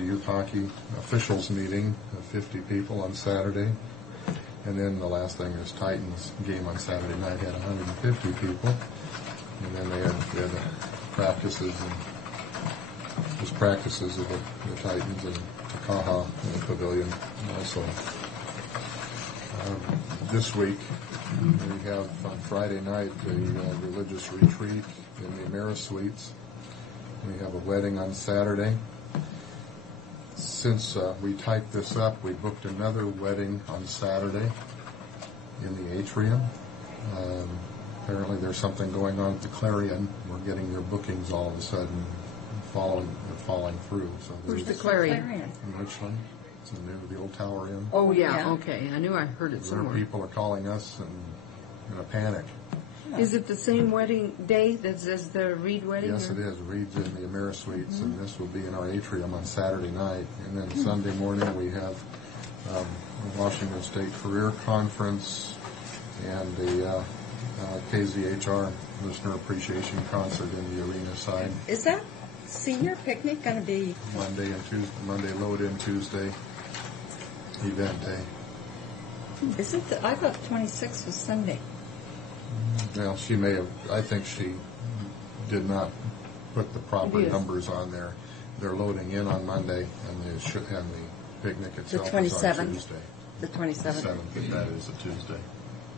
youth hockey officials meeting of 50 people on Saturday. And then the last thing is Titans game on Saturday night had 150 people. And then they had the practices of the Titans and Takaha in the pavilion also. This week we have on Friday night a religious retreat in the Ameris Suites. We have a wedding on Saturday. Since we typed this up, we booked another wedding on Saturday in the atrium. Apparently there's something going on at the Clarion. We're getting their bookings all of a sudden falling through. So Where's the Clarion? In Richland. It's the old Tower Inn. Oh, yeah, okay. I knew I heard it There somewhere. people are calling us in a panic. Is it the same wedding day as the Reed wedding? Yes, it is. Reed's in the Ameris Suites, and this will be in our atrium on Saturday night. And then Sunday morning we have the Washington State Career Conference and the KZHR Listener Appreciation Concert in the arena side. Is that senior picnic going to be? Monday and Tuesday. Monday load-in, Tuesday event day. Isn't I thought 26th was Sunday. Well, she may have. I think she did not put the proper numbers on there. They're loading in on Monday, and the picnic itself The is on 27th. Tuesday. The 27th. 7th, that is a Tuesday.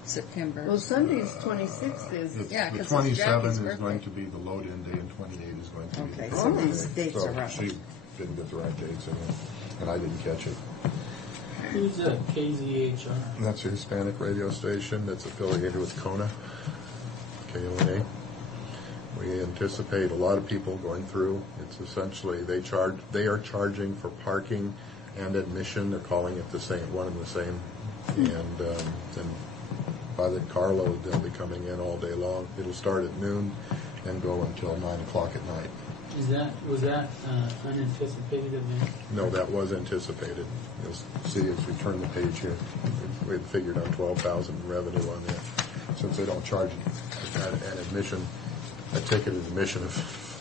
September. Well, Sunday's 26th is... The, Yeah, the 'cause it's 27 Jackie's is birthday. going to be the load-in day, and 28 is going to be Okay, the so picnic these day. dates So are wrong. she didn't get the right dates in it, and I didn't catch it. Who's KZHR? That's a Hispanic radio station that's affiliated with Kona, KONA. We anticipate a lot of people going through. It's essentially they are charging for parking and admission. They're calling it the same, one and the same. And then by the carload, they'll be coming in all day long. It'll start at noon and go until 9 o'clock at night. Was that unanticipated event? No, that was anticipated. You'll see as we turn the page here. We had figured on $12,000 revenue on that. Since they don't charge an admission, a ticket admission of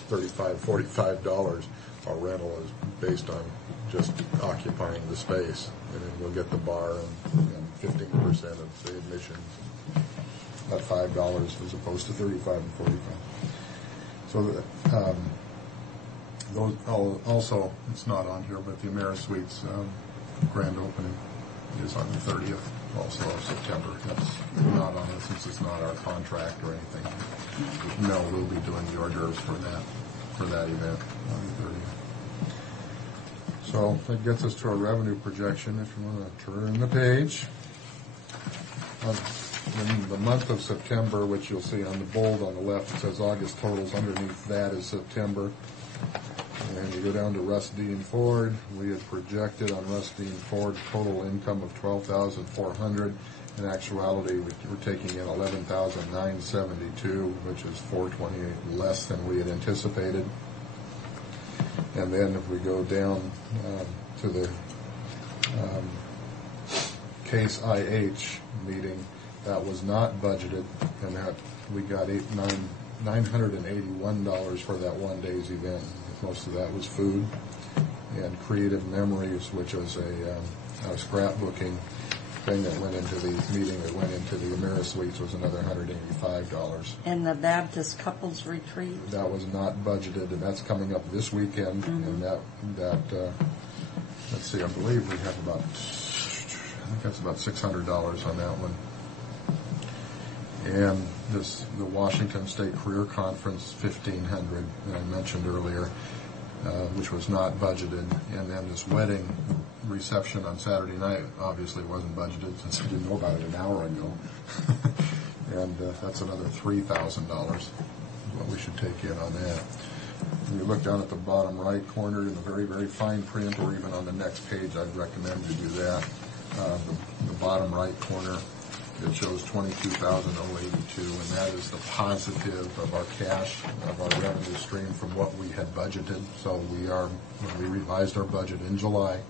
$35, $45, our rental is based on just occupying the space. And then we'll get the bar and 15% of the admissions at $5 as opposed to $35 and $45. So also, it's not on here, but the AmeriSuites grand opening is on the 30th, also of September. That's not on it since it's not our contract or anything. No, we'll be doing the hors d'oeuvres for that event on the 30th. So that gets us to our revenue projection. If you want to turn the page. In the month of September, which you'll see on the bold on the left, it says August totals. Underneath that is September. And you go down to Russ Dean Ford. We had projected on Russ Dean Ford total income of $12,400. In actuality, we're taking in $11,972, which is $428 less than we had anticipated. And then if we go down to the Case IH meeting, that was not budgeted, and that we got $981 for that one day's event. Most of that was food. And Creative Memories, which was a scrapbooking thing that went into the meeting that went into the AmeriSuites, was another $185. And the Baptist Couples Retreat? That was not budgeted, and that's coming up this weekend. And that let's see, I believe we have about, I think that's about $600 on that one. And the Washington State Career Conference, $1,500 that I mentioned earlier, which was not budgeted. And then this wedding reception on Saturday night obviously wasn't budgeted since I didn't know about it an hour ago. And that's another $3,000, what we should take in on that. When you look down at the bottom right corner in the very, very fine print, or even on the next page, I'd recommend you do that. The bottom right corner, it shows $22,082, and that is the positive of our cash, of our revenue stream from what we had budgeted. So when we revised our budget in July,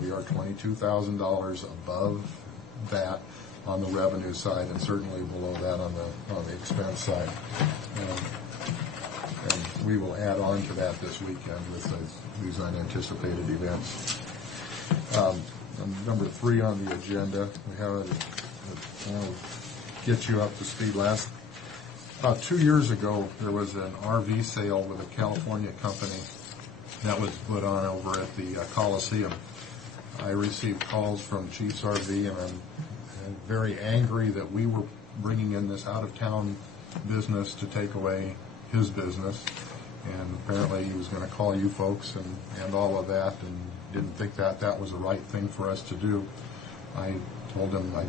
we are $22,000 above that on the revenue side, and certainly below that on the expense side. And we will add on to that this weekend with these unanticipated events. Number 3 on the agenda, we have get you up to speed. About 2 years ago, there was an RV sale with a California company that was put on over at the Coliseum. I received calls from Chief's RV, and I'm very angry that we were bringing in this out-of-town business to take away his business. And apparently he was going to call you folks and all of that, and didn't think that was the right thing for us to do. I told him it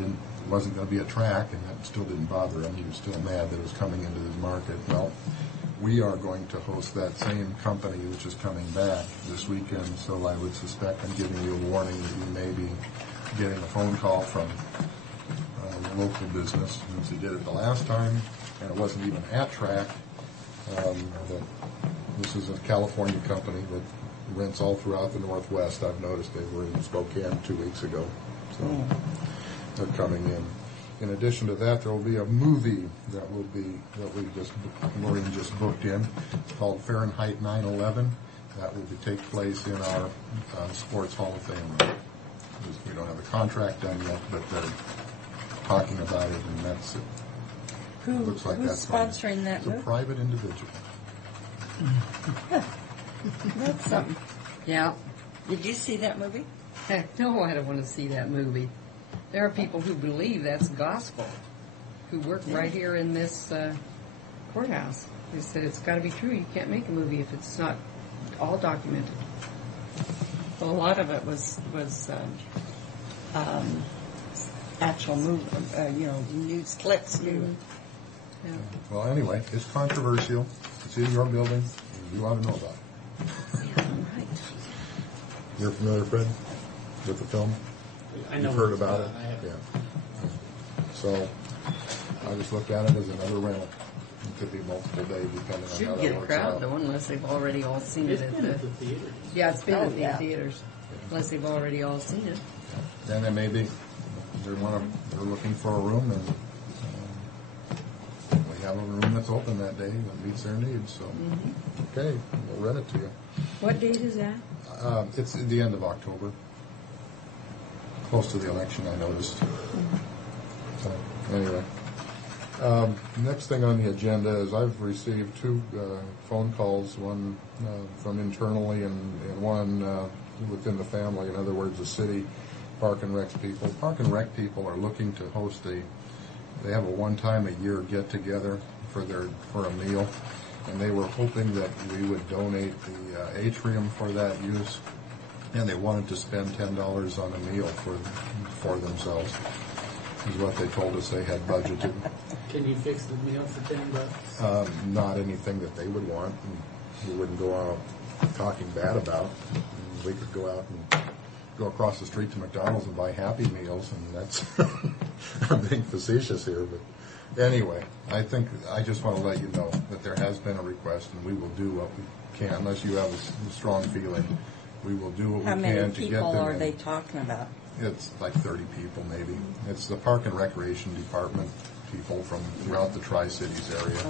wasn't going to be a track, and that still didn't bother him. He was still mad that it was coming into the market. Well, we are going to host that same company, which is coming back this weekend, so I would suspect I'm giving you a warning that you may be getting a phone call from a local business, since he did it the last time, and it wasn't even at track. This is a California company that rents all throughout the Northwest. I've noticed they were in Spokane 2 weeks ago, so they're coming in. In addition to that, there will be a movie that Maureen just booked in. It's called Fahrenheit 9/11. That will take place in our Sports Hall of Fame room. We don't have a contract done yet, but they're talking about it, and that's it. Who's sponsoring that movie? It's a private individual. That's something. Yeah. Did you see that movie? No, I don't want to see that movie. There are people who believe that's gospel, who work right here in this courthouse. They said it's got to be true. You can't make a movie if it's not all documented. Well, a lot of it was actual news clips too. Mm-hmm. Yeah. Well, anyway, it's controversial. It's in your building, and you ought to know about it. Right. You're familiar, Fred, with the film? I know. You've heard about it? I have. Yeah. So I just looked at it as another rental. It could be multiple days depending on how Should that get a works crowd out. though, unless they've already all seen It's it been at the theaters. Yeah, it's been Oh, at the yeah. theaters, unless they've already all seen it. And it may be. They're looking for a room, and we have a room that's open that day that meets their needs. So, okay, we'll rent it to you. What date is that? It's at the end of October, close to the election, I noticed. So, anyway. Next thing on the agenda is I've received two phone calls, one from internally and one within the family. In other words, the city Park and Rec people. Park and Rec people are looking to host they have a one-time-a-year get-together for a meal, and they were hoping that we would donate the atrium for that use, and they wanted to spend $10 on a meal for themselves, is what they told us they had budgeted. Can you fix the meal for $10? Not anything that they would want, and we wouldn't go out talking bad about. And we could go out and go across the street to McDonald's and buy Happy Meals, and that's I'm being facetious here, but anyway, I just want to let you know that there has been a request, and we will do what we can, unless you have a strong feeling. We will do what How we many can to get them people are in. they talking about? It's like 30 people, maybe. It's the Park and Recreation Department people from throughout the Tri-Cities area.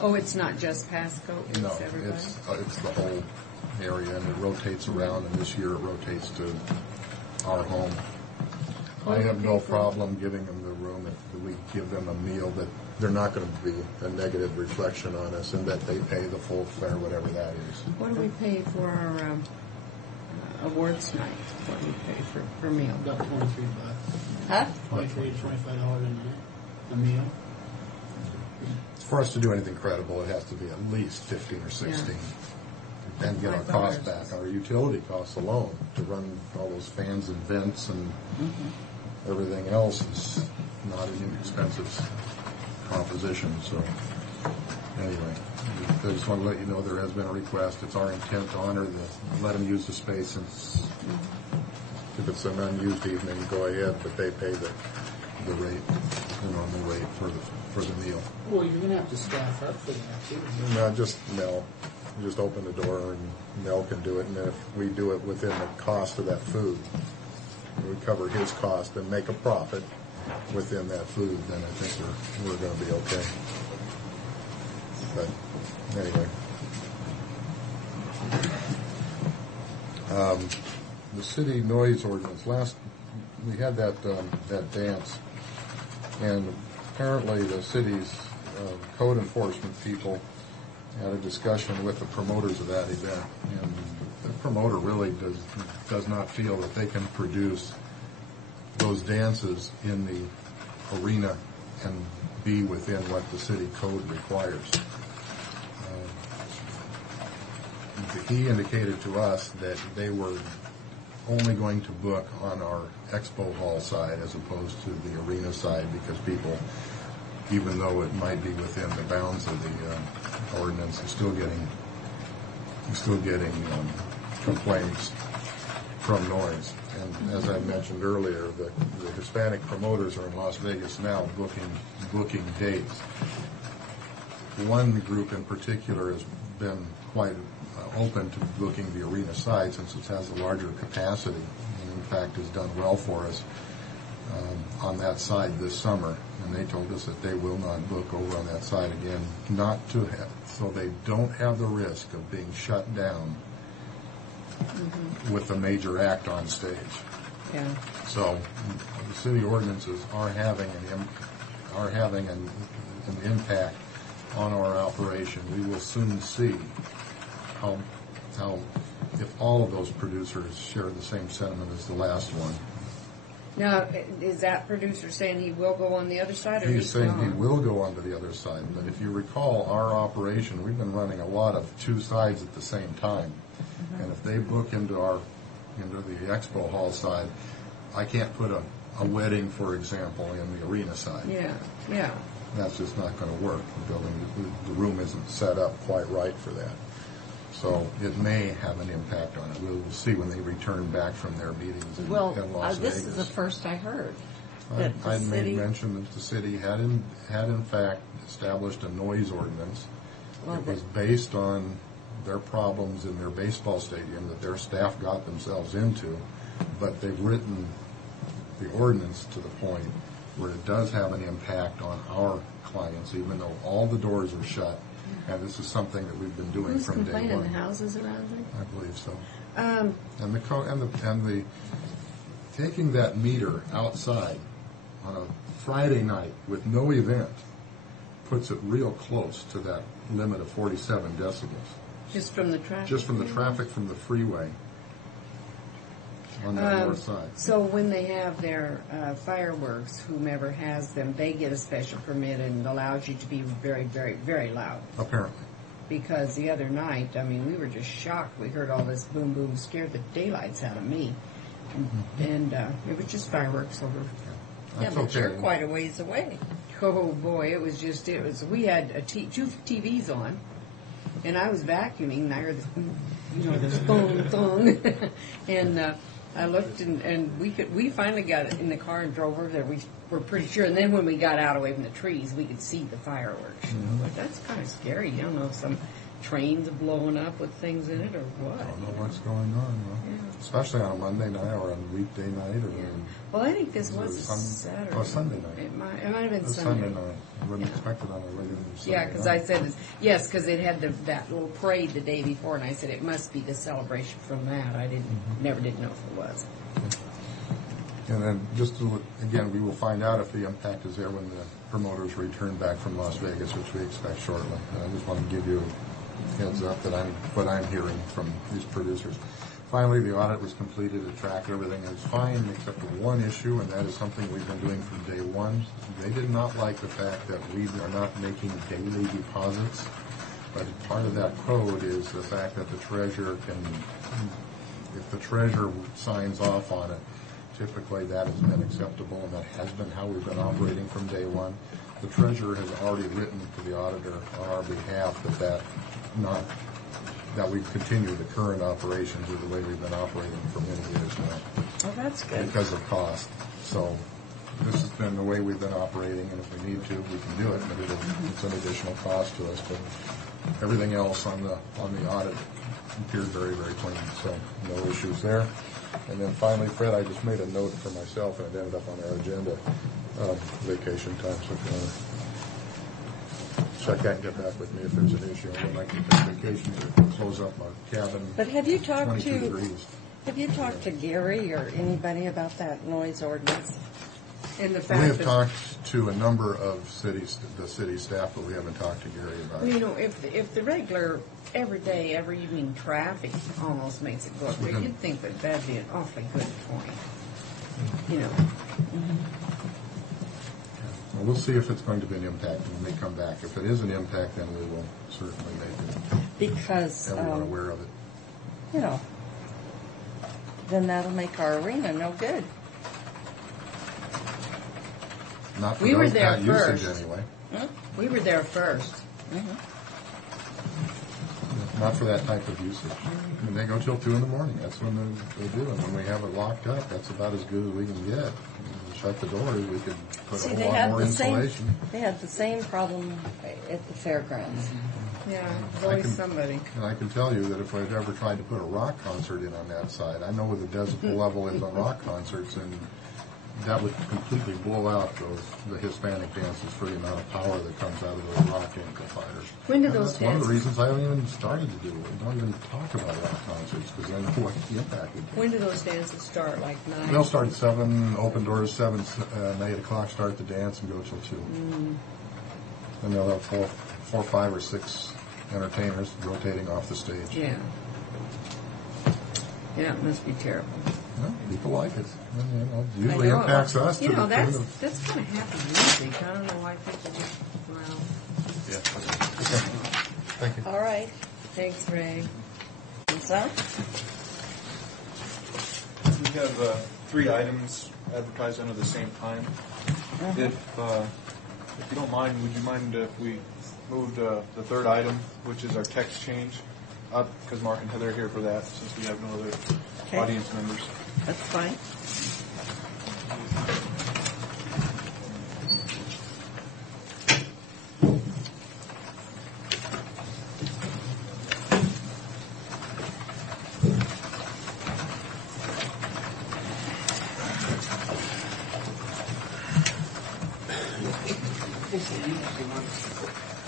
Oh, it's not just Pasco, it's No, everybody? it's the whole area, and it rotates around, and this year it rotates to our home. I have no problem giving them the room if we give them a meal that they're not going to be a negative reflection on us, and that they pay the full fare, whatever that is. What do we pay for our awards night? What do we pay for meal? About $23. Huh? $23 to $25 a night. A meal. For us to do anything credible, it has to be at least 15 or 16. And get our costs back, our utility costs alone, to run all those fans and vents and everything else is not an inexpensive proposition. So anyway, I just want to let you know there has been a request. It's our intent to honor let them use the space, since if it's an unused evening, go ahead, but they pay the rate, the normal rate for the meal. Well, you're going to have to staff up for that, too. No, just Mel. Just open the door and Mel can do it, and then if we do it within the cost of that food, we cover his cost and make a profit within that food, then I think we're going to be okay. But anyway, the city noise ordinance. We had that dance, and apparently the city's code enforcement people had a discussion with the promoters of that event, and the promoter really does not feel that they can produce those dances in the arena and be within what the city code requires. He indicated to us that they were only going to book on our expo hall side as opposed to the arena side, because people, even though it might be within the bounds of the ordinance, is still getting complaints from noise. And as I mentioned earlier, the Hispanic promoters are in Las Vegas now booking dates. One group in particular has been quite open to booking the arena side, since it has a larger capacity, and in fact has done well for us on that side this summer. And they told us that they will not book over on that side again, so they don't have the risk of being shut down with a major act on stage. Yeah. So the city ordinances are having an impact on our operation. We will soon see how if all of those producers share the same sentiment as the last one. Now, is that producer saying he will go on the other side, or He's saying gone? he will go onto the other side. But if you recall, our operation, we've been running a lot of two sides at the same time. And if they book into the expo hall side, I can't put a wedding, for example, in the arena side. Yeah. That's just not going to work. The room isn't set up quite right for that. So it may have an impact on it. We'll see when they return back from their meetings in Las Vegas. This is the first I heard. I made mention that the city had in fact established a noise ordinance. It was based on their problems in their baseball stadium that their staff got themselves into, but they've written the ordinance to the point where it does have an impact on our clients, even though all the doors are shut. And this is something that we've been doing from day one. Who's complaining? The houses around there? I believe so. And the taking that meter outside on a Friday night with no event puts it real close to that limit of 47 decibels. Just from the traffic? Just from the traffic from the freeway on the north side. So when they have their fireworks, whomever has them, they get a special permit and allows you to be very, very, very loud. Apparently. Because the other night, we were just shocked. We heard all this boom, boom, scared the daylights out of me. And it was just fireworks over. That's but you're quite a ways away. Oh boy, we had two TVs on, and I was vacuuming, and I heard this thong, thong. And I looked, and we finally got in the car and drove over there. We were pretty sure, and then when we got out away from the trees, we could see the fireworks. But that's kind of scary. You don't know if some trains are blowing up with things in it or what. I don't know what's going on, especially on a Monday night or on a weekday night. Well, I think this was Saturday. Oh, Sunday night. It might have been Sunday night. I wouldn't expect it on a regular Sunday Yeah, because I said, yes, because it had that little parade the day before, and I said it must be the celebration from that. I never did know if it was. And then again, we will find out if the impact is there when the promoters return back from Las Vegas, which we expect shortly. And I just want to give you a heads up that what I'm hearing from these producers. Finally, the audit was completed. It tracked everything is fine except for one issue, and that is something we've been doing from day one. They did not like the fact that we are not making daily deposits, but part of that code is the fact that the treasurer if the treasurer signs off on it, typically that has been acceptable, and that has been how we've been operating from day one. The treasurer has already written to the auditor on our behalf that we continue the current operations of the way we've been operating for many years now. Oh, that's good. Because of cost. So this has been the way we've been operating, and if we need to, we can do it, but it's an additional cost to us. But everything else on the audit appeared very, very clean, so no issues there. And then finally, Fred, I just made a note for myself, and it ended up on our agenda, vacation time, so if you want to check that and get back with me if there's an issue. I would like to take vacation to close up my cabin. But have you talked 22 degrees. Have you talked to Gary or anybody about that noise ordinance? And the We fact have that, talked to a number of the city staff, but we haven't talked to Gary about it. if the regular every day, every evening traffic almost makes it go up there, you'd think that that'd be an awfully good point. Well, we'll see if it's going to be an impact when we come back. If it is an impact, then we will certainly make it. Because everyone aware of it. Then that'll make our arena no good. Not for We were those there that usage first. anyway. We were there first. Not for that type of usage. I mean, they go till 2 in the morning. That's when they do. And when we have it locked up, that's about as good as we can get. Shut the doors, we could put a whole lot more insulation. They had the same problem at the fairgrounds. Yeah, there's always somebody. And I can tell you that if I'd ever tried to put a rock concert in on that side, I know what the decibel level is on rock concerts, and that would completely blow out the Hispanic dances for the amount of power that comes out of those rock amplifiers. When do And those that's one of the dances? reasons I haven't even started to do it. We don't even talk about rock concerts because I know what the impact would be. When do those dances start? Like 9? They'll start at 7, open doors 7, and 8 o'clock start the dance and go till 2. And they'll have 4, 5, or 6 entertainers rotating off the stage. Yeah. Yeah, it must be terrible. No, people like it. And, it usually impacts us. You to know, the tune that's kind of happy music. I don't know why people just, well. Yeah. Okay. Thank you. All right. Thanks, Ray. And so? have 3 items advertised under the same time. If you don't mind, would you mind if we moved the 3rd item, which is our text change, up, because Mark and Heather are here for that, since we have no other audience members. That's fine.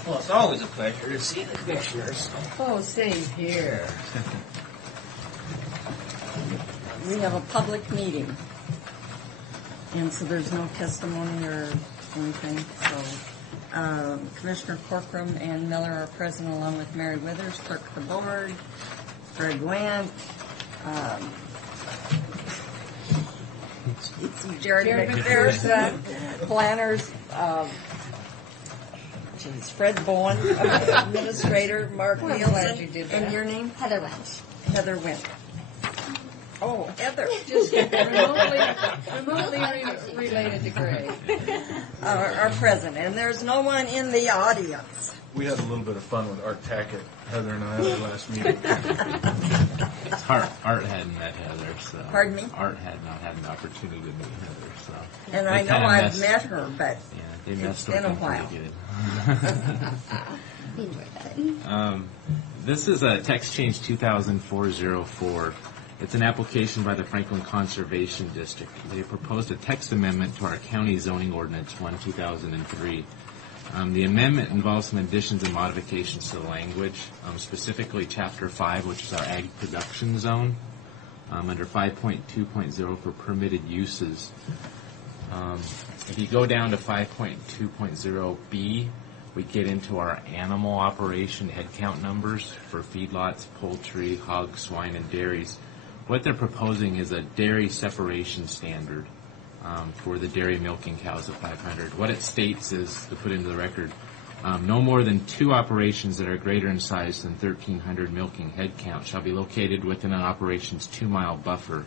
Well, it's always a pleasure to see the commissioners. Oh, same here. We have a public meeting, and so there's no testimony or anything. So Commissioner Corcoran and Miller are present, along with Mary Withers, clerk of the board, Greg Wendt, Jared McPherson, planners, Fred Bowen, administrator, Mark Nielsen, and your name? Heather Wendt. Heather Wendt. Oh, Heather. Just remotely related to Greg. Are present, and there's no one in the audience. We had a little bit of fun with Art Tackett, Heather and I, at our last meeting. Art hadn't met Heather, so. Pardon me? Art had not had an opportunity to meet Heather, so. And I know I've met her, but yeah, they it's been a while. This is a text change 2004-04. It's an application by the Franklin Conservation District. They proposed a text amendment to our county zoning ordinance 1/2003. The amendment involves some additions and modifications to the language, specifically Chapter 5, which is our ag production zone, under 5.2.0 for permitted uses. If you go down to 5.2.0b, we get into our animal operation head count numbers for feedlots, poultry, hogs, swine, and dairies. What they're proposing is a dairy separation standard for the dairy milking cows at 500. What it states is, to put into the record, no more than 2 operations that are greater in size than 1,300 milking head count shall be located within an operation's 2-mile buffer.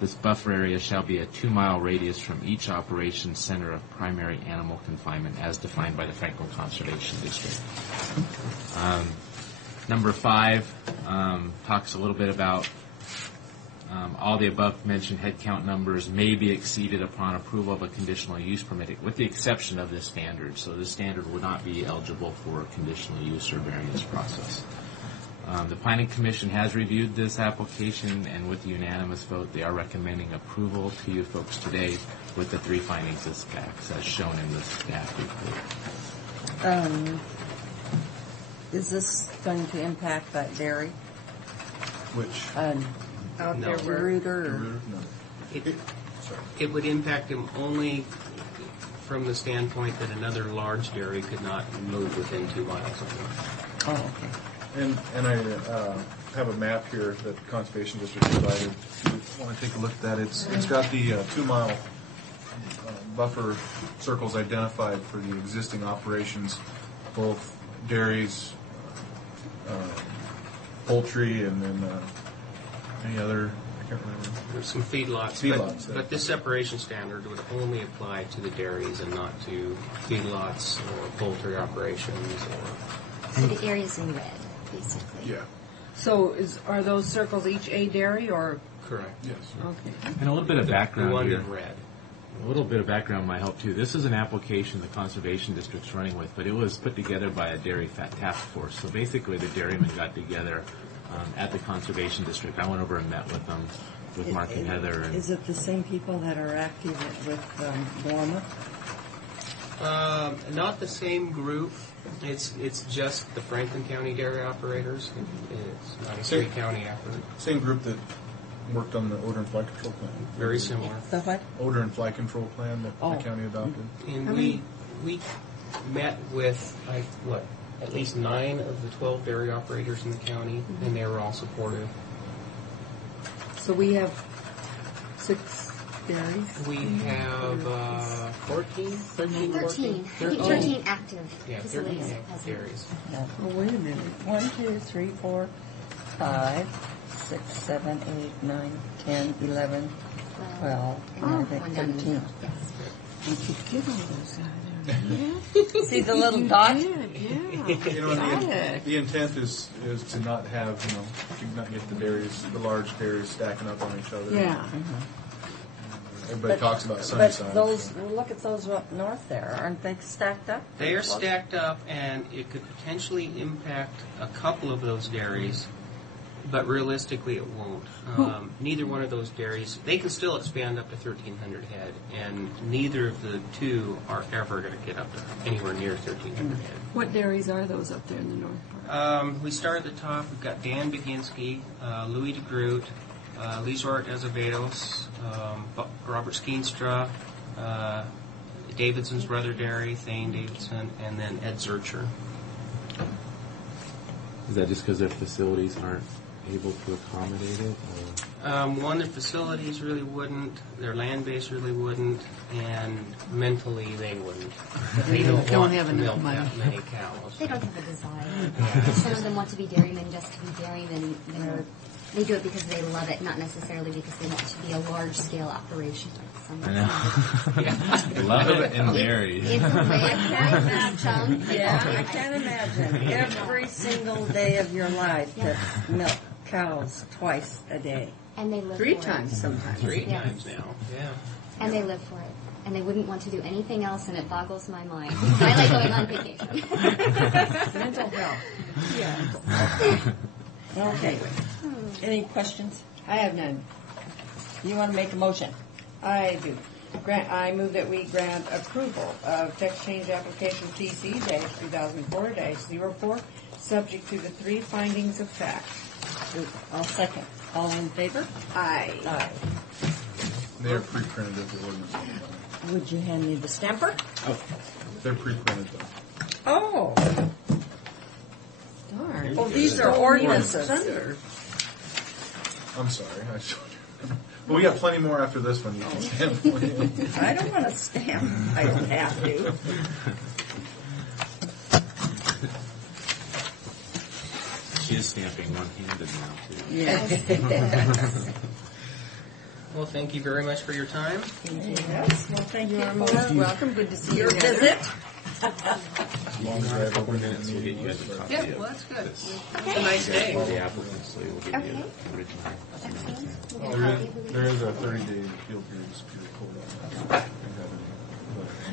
This buffer area shall be a 2-mile radius from each operation's center of primary animal confinement as defined by the Franklin Conservation District. Number 5 talks a little bit about all the above-mentioned head count numbers may be exceeded upon approval of a conditional use permit, with the exception of this standard. So this standard would not be eligible for a conditional use or variance process. The Planning Commission has reviewed this application, and with a unanimous vote, they are recommending approval to you folks today with the 3 findings as facts, as shown in the staff report. Is this going to impact that dairy? Which? Out there, DeRuyter? It would impact them only from the standpoint that another large dairy could not move within 2 miles of them. Oh, okay. And I have a map here that the Conservation District provided. If you want to take a look at that, it's got the 2-mile buffer circles identified for the existing operations, both dairies, poultry, and then any other, I can't remember. There's some feedlots. But this separation standard would only apply to the dairies and not to feedlots or poultry operations. So the area's in red, basically. Yeah. So are those circles each a dairy, or? Correct. Yes. Okay. And a little bit of background The one here. in red. A little bit of background might help too. This is an application the Conservation District's running with, but it was put together by a dairy fat task force. So basically the dairymen got together at the Conservation District. I went over and met with them, with Mark and Heather. And Is it the same people that are active with Bournemouth? Not the same group. It's just the Franklin County dairy operators. It's not a three-county effort. Same group that worked on the odor and fly control plan. Very similar. The what? Odor and fly control plan that the county adopted. And we met with, at least 9 of the 12 dairy operators in the county, and they were all supportive. So we have 6 dairies? We have 13? 13? 13. 13 active facilities. 13 active dairies. Oh, wait a minute. 1, 2, 3, 4, 5, 6, 7, 8, 9, 10, 11, Well, And I then think one down. 13. Yes. You could get all those out of there. See the little dot? Yeah. You know, Got the, it. the intent is to not have, to not get the large dairies stacking up on each other. Yeah. Everybody talks about But Sunnyside. those, look at those up north there. Aren't they stacked up? They are stacked up, and it could potentially impact a couple of those dairies, but realistically it won't. Neither one of those dairies, they can still expand up to 1,300 head, and neither of the two are ever going to get up to anywhere near 1,300 head. What dairies are those up there in the north part? We start at the top. We've got Dan Baginski, Louis de Groot, Lizort Azevedos, Robert Skeenstra, Davidson's brother dairy, Thane Davidson, and then Ed Zurcher. Is that just because their facilities aren't able to accommodate it? One, their facilities really wouldn't, their land base really wouldn't, and mentally they wouldn't. They don't want have to enough milk money. that many cows. They don't have a desire. Some of them want to be dairymen just to be dairymen. They do it because they love it, not necessarily because they want to be a large-scale operation. I know. Love it in dairy. It's a way Yeah, I can't imagine. Every single day of your life to milk cows twice a day. And they live 3 for times it. sometimes. 3 Yes. times now, yeah. And they live for it. And they wouldn't want to do anything else, and it boggles my mind. I like going on vacation. Mental health. Yeah. Okay. Any questions? I have none. You want to make a motion? I do. I move that we grant approval of text change application TC-2004-04, subject to the 3 findings of fact. I'll second. All in favor? Aye. Aye. They're pre-printed as the ordinance. Would you hand me the stamper? Oh, they're pre-printed though. Oh. Darn. Oh, these are ordinances. I'm sorry. Well, we got plenty more after this one. You can stamp for you. I don't want to stamp. I don't have to. She is stamping one-handed now, too. Yes. Well, thank you very much for your time. Yes. Well, thank you. You're most welcome. Good to see you. Your visit. As long as I have a 1-minute We'll get meeting you guys a with copy Yeah, of well, that's good. this. It's a nice day. All the applicants, so we'll give you Okay. the original. Excellent. We'll There get a is, copy. there is a 30-day appeal period, Superior Court on that.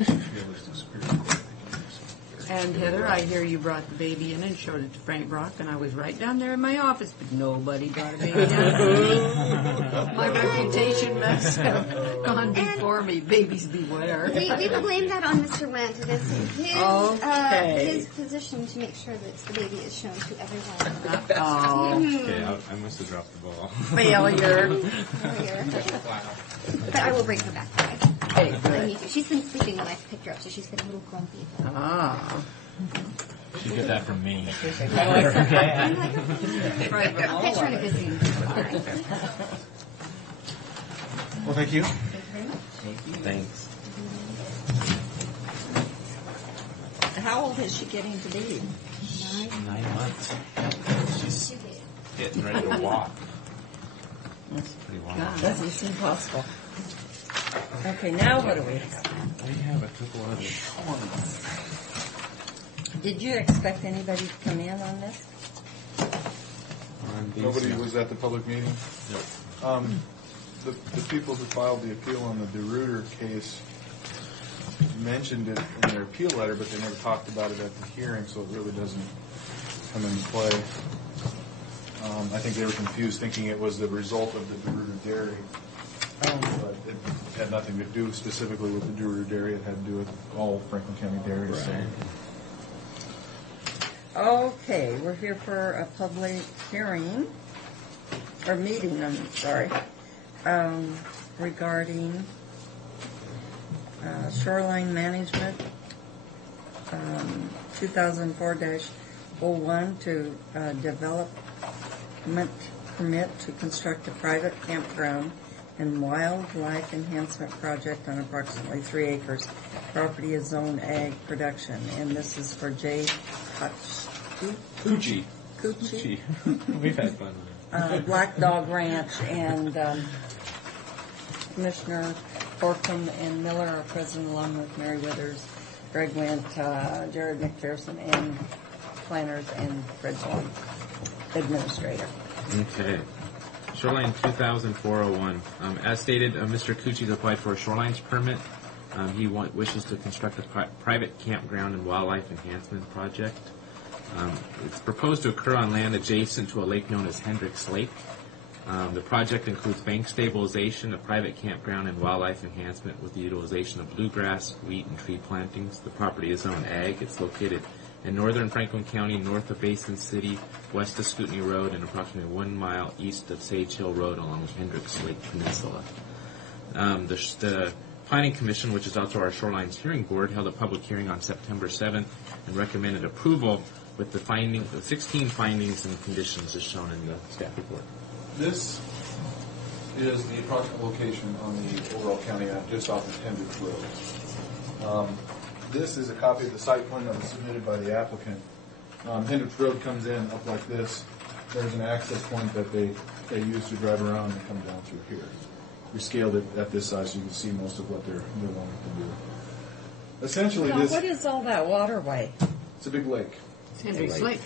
If you have any appeals to Superior Court, they can use it. And Heather, I hear you brought the baby in and showed it to Frank Brock, and I was right down there in my office, but nobody brought a baby down. My reputation must have gone before me. Babies beware. We will blame that on Mr. Wendt. It is his position to make sure that the baby is shown to everyone. Oh, Okay, I must have dropped the ball. failure. But I will bring her back. Okay, I good. need to. She's been sleeping when I picked her up, so she's been a little grumpy. Ah. She got that from me. I'm like, okay. I'll catch her in a good mood. All right. Well, thank you. Thanks. How old is she getting to be? 9 months. She's getting ready to walk. That's Pretty wild. doesn't seem possible. Okay, now what do we have? We have a couple others. Did you expect anybody to come in on this? On these Nobody now. was at the public meeting? Nope. The people who filed the appeal on the DeRuiter case mentioned it in their appeal letter, but they never talked about it at the hearing, so it really doesn't come into play. I think they were confused, thinking it was the result of the DeRuiter dairy. But it had nothing to do specifically with the DeRuiter dairy. It had to do with all Franklin County dairies. So. Okay, we're here for a public hearing, or meeting, I'm sorry, regarding shoreline management, 2004-01 to development permit to construct a private campground and wildlife enhancement project on approximately 3 acres. Property is zoned ag production, and this is for J. Coochie. Commissioner Borkum and Miller are present, along with Mary Withers, Greg Went, Jared McPherson, and planners, and Fred Vaughn, administrator. Okay. Shoreline 2004-01. As stated, Mr. Cucci's applied for a shorelines permit. He wishes to construct a private campground and wildlife enhancement project. It's proposed to occur on land adjacent to a lake known as Hendricks Lake. The project includes bank stabilization, a private campground, and wildlife enhancement with the utilization of bluegrass, wheat, and tree plantings. The property is zoned ag. It's located in northern Franklin County, north of Basin City, west of Scootney Road, and approximately 1 mile east of Sage Hill Road along the Hendricks Lake Peninsula. The Planning Commission, which is also our Shorelines Hearing Board, held a public hearing on September 7th and recommended approval with the 16 findings and conditions as shown in the staff report. This is the approximate location on the overall county map just off of Hendricks Road. This is a copy of the site plan that was submitted by the applicant. Hendricks Road comes in up like this. There's an access point that they use to drive around and come down through here. We scaled it at this size so you can see most of what they're wanting to do. Essentially, Now, what is all that waterway? It's a big lake. Hendricks Lake.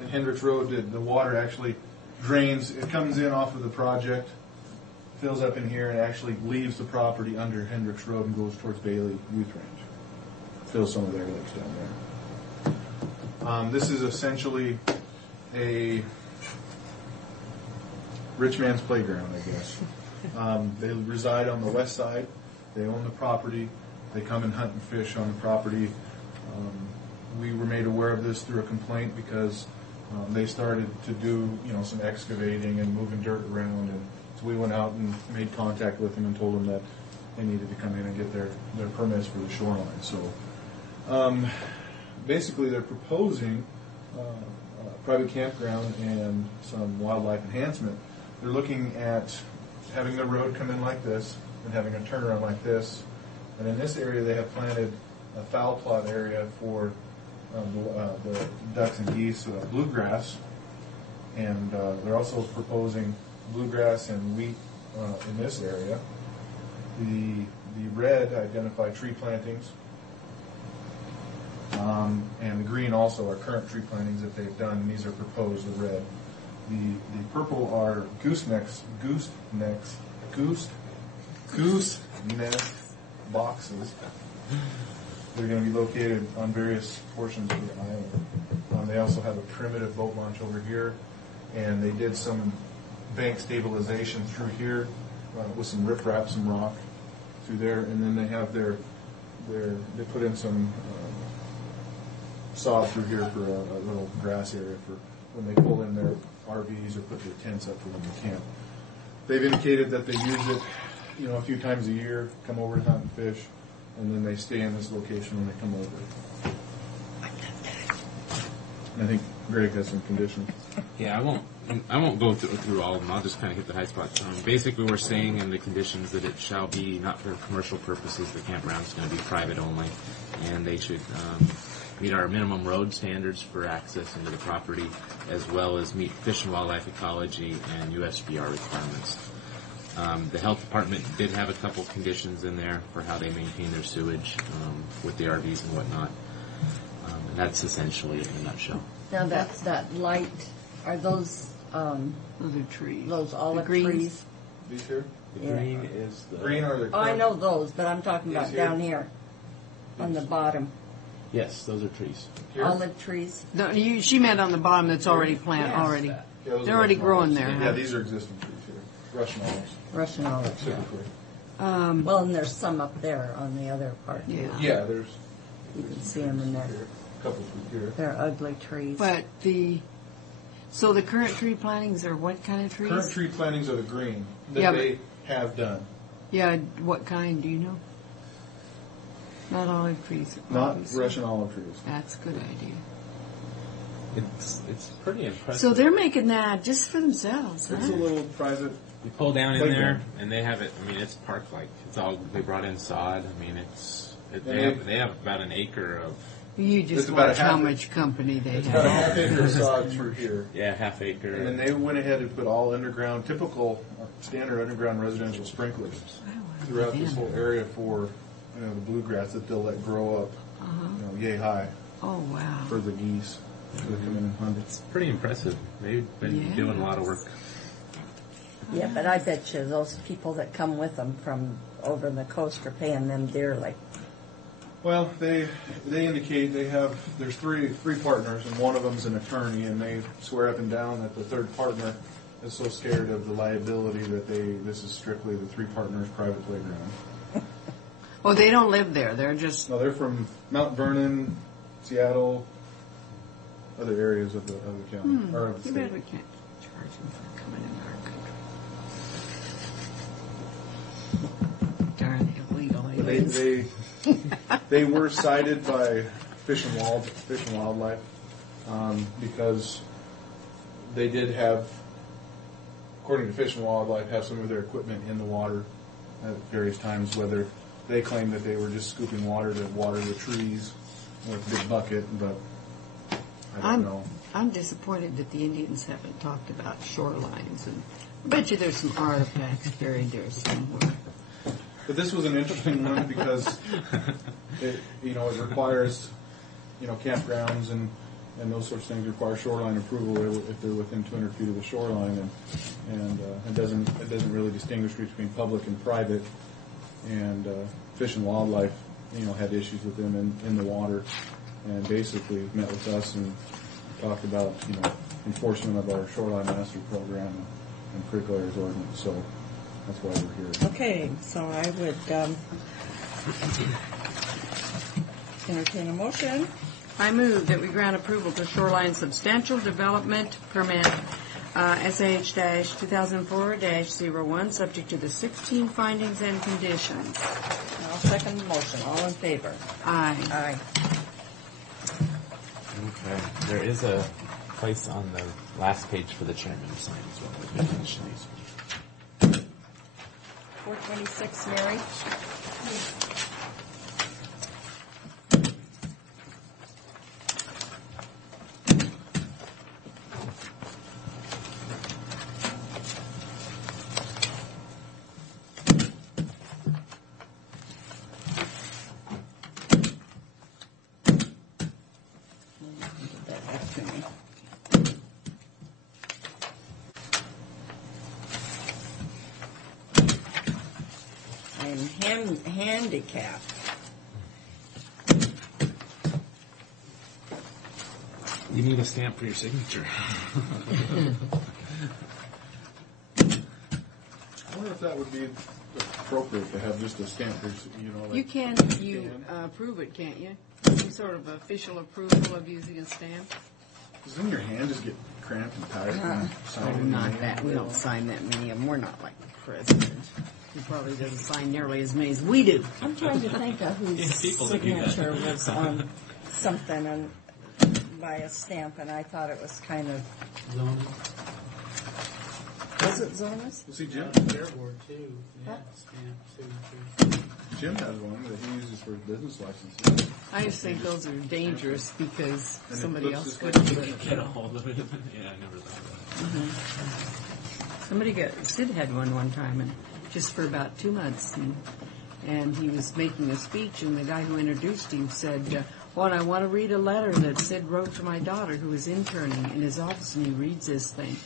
And Hendricks Road, the water actually drains. It comes in off of the project, fills up in here, and actually leaves the property under Hendricks Road and goes towards Bailey Youth Range. Fills some of their lakes down there. This is essentially a rich man's playground, I guess. They reside on the west side. They own the property. They come and hunt and fish on the property. We were made aware of this through a complaint because they started to do, some excavating and moving dirt around, and so we went out and made contact with them and told them that they needed to come in and get their permits for the shoreline. So basically, they're proposing a private campground and some wildlife enhancement. They're looking at having the road come in like this and having a turnaround like this, and in this area they have planted a foul plot area for the ducks and geese, bluegrass, and they're also proposing bluegrass and wheat in this area. The red identify tree plantings, and the green also are current tree plantings that they've done, and these are proposed, the red. The purple are goose nest boxes. They're going to be located on various portions of the island. They also have a primitive boat launch over here, and they did some bank stabilization through here with some riprap, some rock through there, and then they have they put in some sod through here for a little grass area for when they pull in their RVs or put their tents up for when they camp. They've indicated that they use it, a few times a year, come over and hunt and fish, and then they stay in this location when they come over. And I think Greg has some conditions. Yeah, I won't go through all of them. I'll just kind of hit the high spots. Basically, we're saying in the conditions that it shall be not for commercial purposes. The campground's going to be private only, and they should meet our minimum road standards for access into the property, as well as meet Fish and Wildlife Ecology and USBR requirements. The health department did have a couple conditions in there for how they maintain their sewage with the RVs and whatnot. And that's essentially it in a nutshell. Now that light, are those those are trees. Those olive trees? These here? The green is the green are the. Oh, I know those, but I'm talking about down here on the bottom. Yes, those are trees. Here? Olive trees. No, she meant on the bottom that's already planted already. Yeah, they're already growing there. Yeah, these are existing trees here. Russian olives. Russian olives. Typically. Well, and there's some up there on the other part. Yeah, there's. You can see them in there. A couple through here. They're ugly trees. But the current tree plantings are what kind of trees? Current tree plantings are the green that they have done. Yeah, what kind, do you know? Not olive trees. Not obviously. Russian olive trees. That's a good idea. It's pretty impressive. So they're making that just for themselves, It's huh? a little private. You pull down in playground. there, and they have it. I mean, it's park-like. It's all they brought in sod. I mean, they have about an acre of You just It's about watch a half how a- much company they It's have. about a half-acre sod through here. Yeah, half acre. And then they went ahead and put all underground, typical, standard underground residential sprinklers throughout this whole area for, the bluegrass that they'll let grow up, yay high Oh, wow. for the geese that come in hundreds. Pretty impressive. They've been doing a lot of work. Yeah, but I bet you those people that come with them from over the coast are paying them dearly. Well, they indicate there's three partners, and one of them's an attorney, and they swear up and down that the third partner is so scared of the liability that this is strictly the three partners' private playground. Oh, they don't live there. They're just... No, they're from Mount Vernon, Seattle, other areas of the county. Or of the Too bad state. we can't charge them for coming in our country. Darn illegal aliens. They were cited by Fish and Wildlife because they did have, according to Fish and Wildlife, have some of their equipment in the water at various times. Whether they claim that they were just scooping water to water the trees with a big bucket, but I don't know. I'm disappointed that the Indians haven't talked about shorelines, and I bet you there's some artifacts buried there somewhere. But this was an interesting one because it requires, campgrounds and those sorts of things require shoreline approval if they're within 200 feet of the shoreline, and it doesn't really distinguish between public and private. And Fish and Wildlife, had issues with them in the water, and basically met with us and talked about enforcement of our shoreline master program and critical areas ordinance. So that's why we're here. Okay, so I would entertain a motion. I move that we grant approval to Shoreline Substantial Development Permit SH-2004-01, subject to the 16 findings and conditions. I'll second the motion. All in favor? Aye. Aye. Okay. There is a place on the last page for the chairman to sign as well. We can finish these. 426, Mary. Handicapped. You need a stamp for your signature. I wonder if that would be appropriate to have just a stamp for, like You can approve it, can't you? Some sort of official approval of using a stamp? Doesn't your hand just get cramped and tired from signing? Oh, not that. We don't sign that many of them. We're not like the president. He probably doesn't sign nearly as many as we do. I'm trying to think of whose signature was on something and by a stamp, and I thought it was kind of... Zoning. Was it Zonas? Well, see, Jim. Fair board too. Yeah, stamp signature. Jim has one that he uses for his business license. I just think those are dangerous because And it somebody looks else just could like do it. Get a hold of it. Yeah, I never thought of that. Sid had one time, and just for about 2 months, and he was making a speech, and the guy who introduced him said, well, I want to read a letter that Sid wrote to my daughter who was interning in his office, and he reads this thing.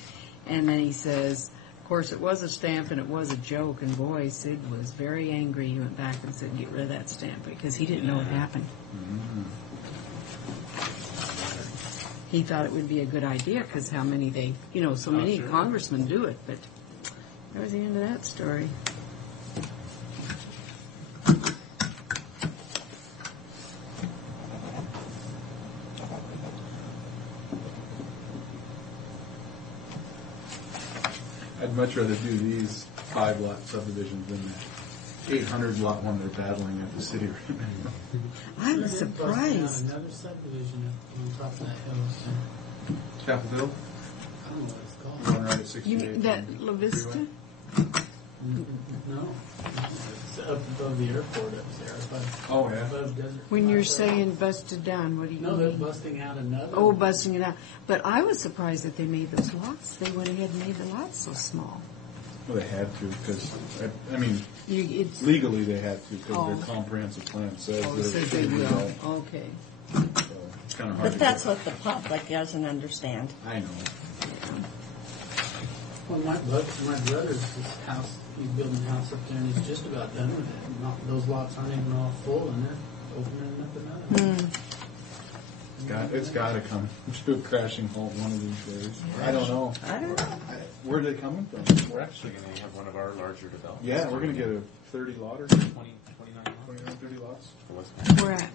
And then he says, of course, it was a stamp and it was a joke, and boy, Sid was very angry. He went back and said, get rid of that stamp, because he didn't know what happened. Mm-hmm. He thought it would be a good idea, because how many so many congressmen do it, but that was the end of that story. I'd much rather do these 5-lot subdivisions than the 800-lot one they're battling at the city right now. I was surprised. Another subdivision on top of that hill. Chapel Hill? I don't know what it's called. One right at 68. You mean that La Vista? No. It's up above the airport up there. Above Desert. When you're saying busted down, what do you mean? No, they're busting out another. Oh, busting it out. But I was surprised that they made those lots. They went ahead and made the lots so small. Well, they had to because, I mean, It's legally they had to because Oh. their comprehensive plan says Oh, that so it they should be will. that. Okay. So it's kind of hard But to that's get. what the public doesn't understand. I know. Well, my brother's house, he's building a house up there, and he's just about done with it. Those lots aren't even all full, and they're opening up another. It's got to come to a crashing halt one of these days. I don't know. I don't know. Where are they coming from? We're actually going to have one of our larger developments. Yeah, we're going to get a 30 lot or 29 30 lots. Where at?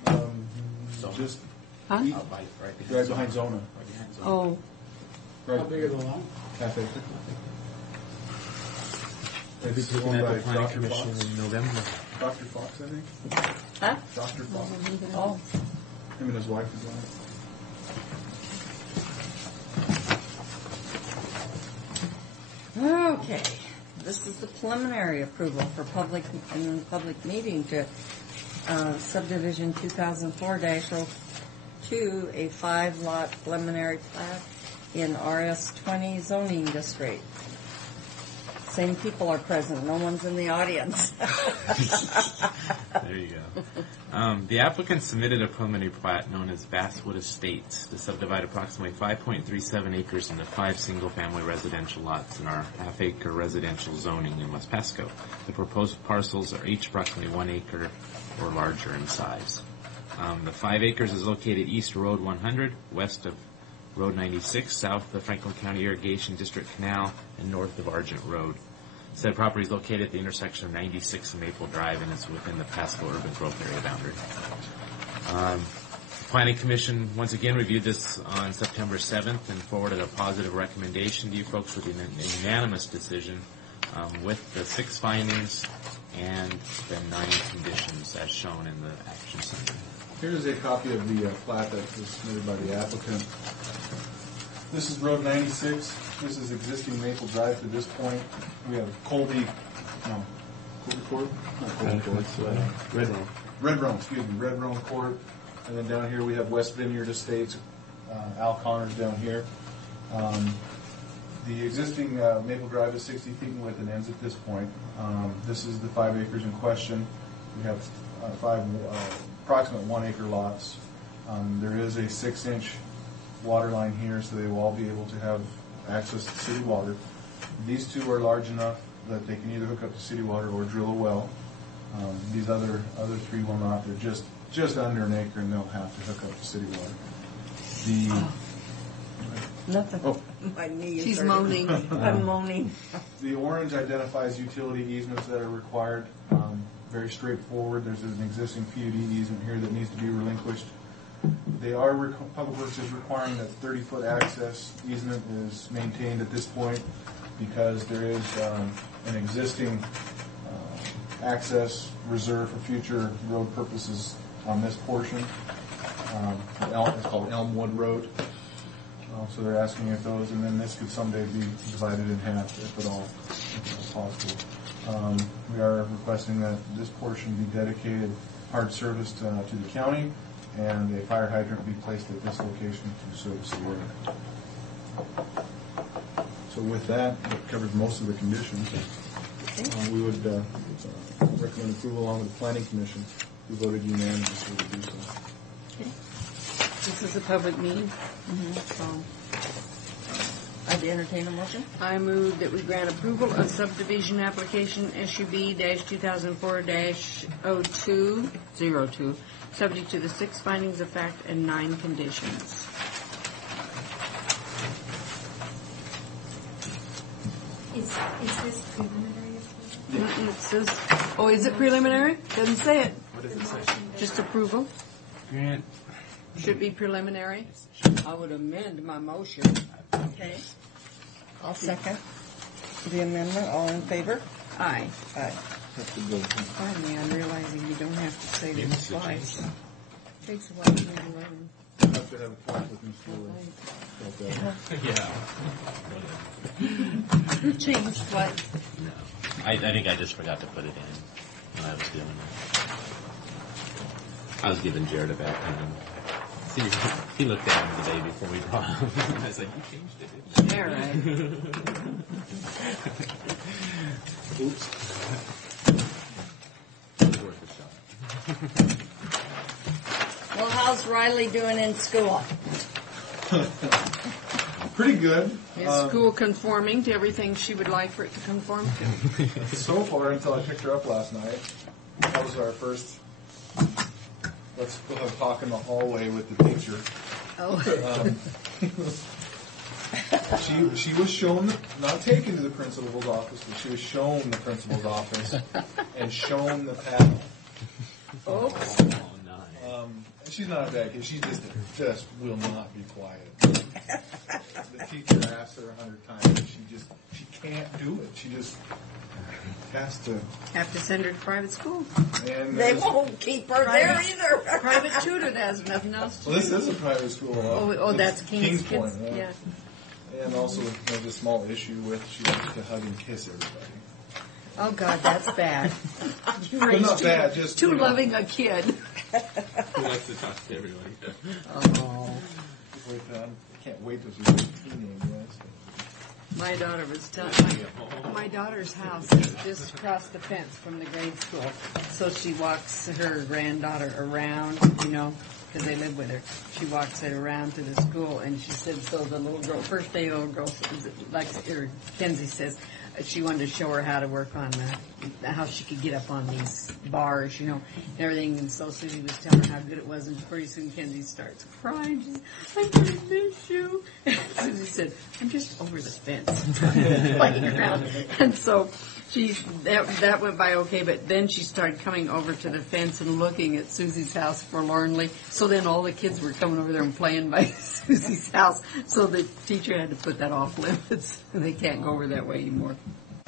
Just Huh? Right behind Zona. Oh, Right. How big are the lots? Half acre. I think it's Looking owned at by the planning Dr. commission Fox. in November. Dr. Fox, I think. Huh? Dr. Fox. Oh. Him and his wife is on it. Okay. This is the preliminary approval for public meeting to subdivision 2004-02, a 5-lot preliminary plat in RS20 zoning district. Same people are present. No one's in the audience. There you go. The applicant submitted a preliminary plat known as Basswood Estates to subdivide approximately 5.37 acres into 5 single-family residential lots in our half-acre residential zoning in West Pasco. The proposed parcels are each approximately 1 acre or larger in size. The 5 acres is located east of Road 100, west of Road 96, south of the Franklin County Irrigation District Canal, and north of Argent Road. Said property is located at the intersection of 96 and Maple Drive and is within the Pasco urban growth area boundary. Planning Commission once again reviewed this on September 7th and forwarded a positive recommendation to you folks with an unanimous decision with the 6 findings and the 9 conditions as shown in the action summary. Here's a copy of the plat that was submitted by the applicant. This is Road 96. This is existing Maple Drive to this point. We have Colby Court? Not Colby Court. Red Rome Court. And then down here we have West Vineyard Estates. Al Connor's down here. The existing Maple Drive is 60 feet in width and ends at this point. This is the 5 acres in question. We have 5 approximate 1 acre lots. There is a 6-inch water line here, so they will all be able to have access to city water. These 2 are large enough that they can either hook up to city water or drill a well. These other 3 will not. They're just under an acre, and they'll have to hook up to city water. Nothing. Oh. My knee is she's hurting. moaning. I'm moaning. The orange identifies utility easements that are required. Very straightforward. There's an existing PUD easement here that needs to be relinquished. They are, Public Works is requiring that 30-foot access easement is maintained at this point because there is an existing access reserved for future road purposes on this portion. It's called Elmwood Road. So they're asking if those, and then this could someday be divided in half if at all possible. We are requesting that this portion be dedicated hard service to the county, and a fire hydrant be placed at this location to service the water. So with that, that covers most of the conditions. We would recommend approval along with the Planning Commission, who voted unanimously to do so. Okay. This is a public meeting. I'd entertain a motion. I move that we grant approval of subdivision application SUB-2004-0202, subject to the 6 findings of fact and 9 conditions. Is this preliminary approval? It says, oh, is it preliminary? Doesn't say it. What does it say? Just approval. Grant. Should be preliminary. I would amend my motion. Okay. I'll second the amendment. All in favor? Aye. Aye. Finally, I'm realizing you don't have to say this twice. Takes a while to learn. I have to have a talk with Mr. Yeah. You changed what? No. I think I just forgot to put it in. when I was doing it. I was giving Jared a bad time. See, he looked at him the day before we brought him. I was like, you changed it, didn't you? Yeah, right. Oops. It was worth a shot. Well, how's Riley doing in school? Pretty good. Is school conforming to everything she would like for it to conform to? So far, until I picked her up last night. That was our first, let's go have a talk in the hallway with the teacher. Oh. She was shown, not taken to the principal's office, but she was shown the principal's office and shown the paddle. Oops. She's not a bad kid. She just will not be quiet. The teacher asked her 100 times, and she can't do it. She just has to. Have to send her to private school. And they won't keep her there either. Private tutor that has nothing else to do. Well, this is a private school. That's King's Point. Yeah. And also, there's a small issue with she likes to hug and kiss everybody. Oh God, that's bad. But not bad, just too loving a kid. Who likes to talk to everybody? Oh. I can't wait till she's 18. My daughter was telling my daughter's house is just across the fence from the grade school, so she walks her granddaughter around, because they live with her. She walks it around to the school, and she said, so the little girl, first day little girl, Kenzie says, she wanted to show her how to work on how she could get up on these bars, and everything. And so Susie was telling her how good it was, and pretty soon Kenzie starts crying. She said, I'm going to miss you. And Susie said, I'm just over the fence playing around. And so that went by okay, but then she started coming over to the fence and looking at Susie's house forlornly. So then all the kids were coming over there and playing by Susie's house. So the teacher had to put that off limits. They can't go over that way anymore.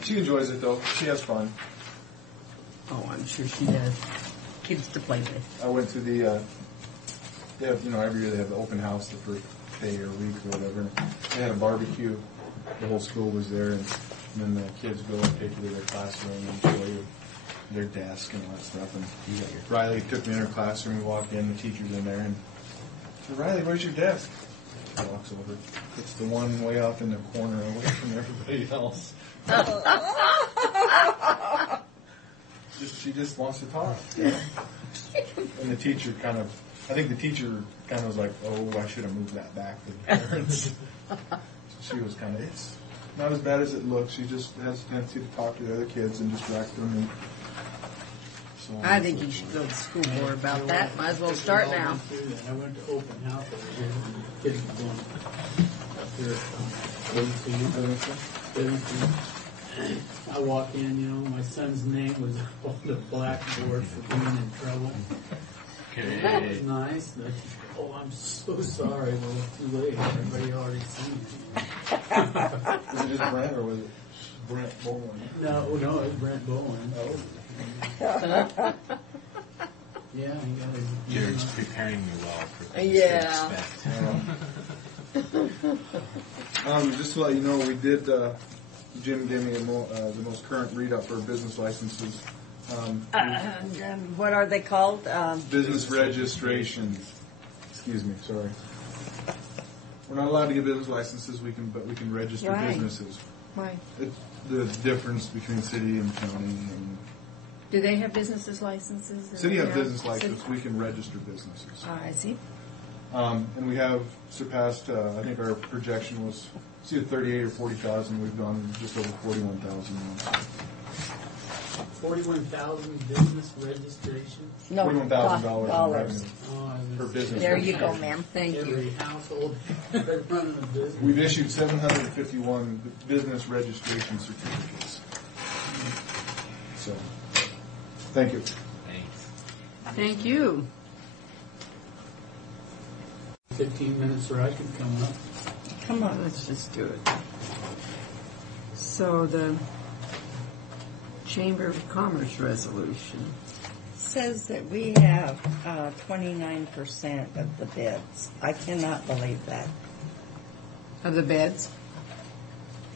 She enjoys it, though. She has fun. Oh, I'm sure she does. Kids to play with. I went to they have, every year they have the open house the first day or week or whatever. They had a barbecue. The whole school was there, and then the kids go and take you to their classroom and show you their desk and all that stuff. And Riley took me in her classroom. We walked in, the teacher's in there, and I said, Riley, where's your desk? She walks over. It's the one way up in the corner away from everybody else. She just wants to talk. And the teacher I think the teacher was like, oh, I should have moved that back to the parents. So she was it's not as bad as it looks. She just has a tendency to talk to the other kids and distract them. And so on. I think you should go to school board about that. Might as well start now. I went to open house over here. The kids were going up here at Livingston. I walk in, my son's name was on the blackboard for being in trouble. Okay. That was nice. I'm so sorry. Well, it's too late. Everybody already seen it. Was it just Brent or was it Brent Bowen? No, it was Brent Bowen. Oh. Yeah, he got his... Jared's preparing me well for things Yeah. to expect. Just to let you know, we did... Jim gave me the most current read-up for business licenses. What are they called? Business registrations. Excuse me, sorry. We're not allowed to get business licenses, but we can register businesses. Why? It's the difference between city and county. And Do they have businesses licenses? city have business license, we can register businesses. I see. And we have surpassed, I think our projection was, it's either 38 or 40,000. We've gone just over 41,000 now. 41,000 business registrations? No, $41,000 in revenue per business. There you go, ma'am. Thank you. Every household running a business. We've issued 751 business registration certificates. So, thank you. Thanks. Thank you. 15 minutes so I can come up. Come on, let's just do it. So the Chamber of Commerce resolution Says that we have 29% of the bids. I cannot believe that. of the beds.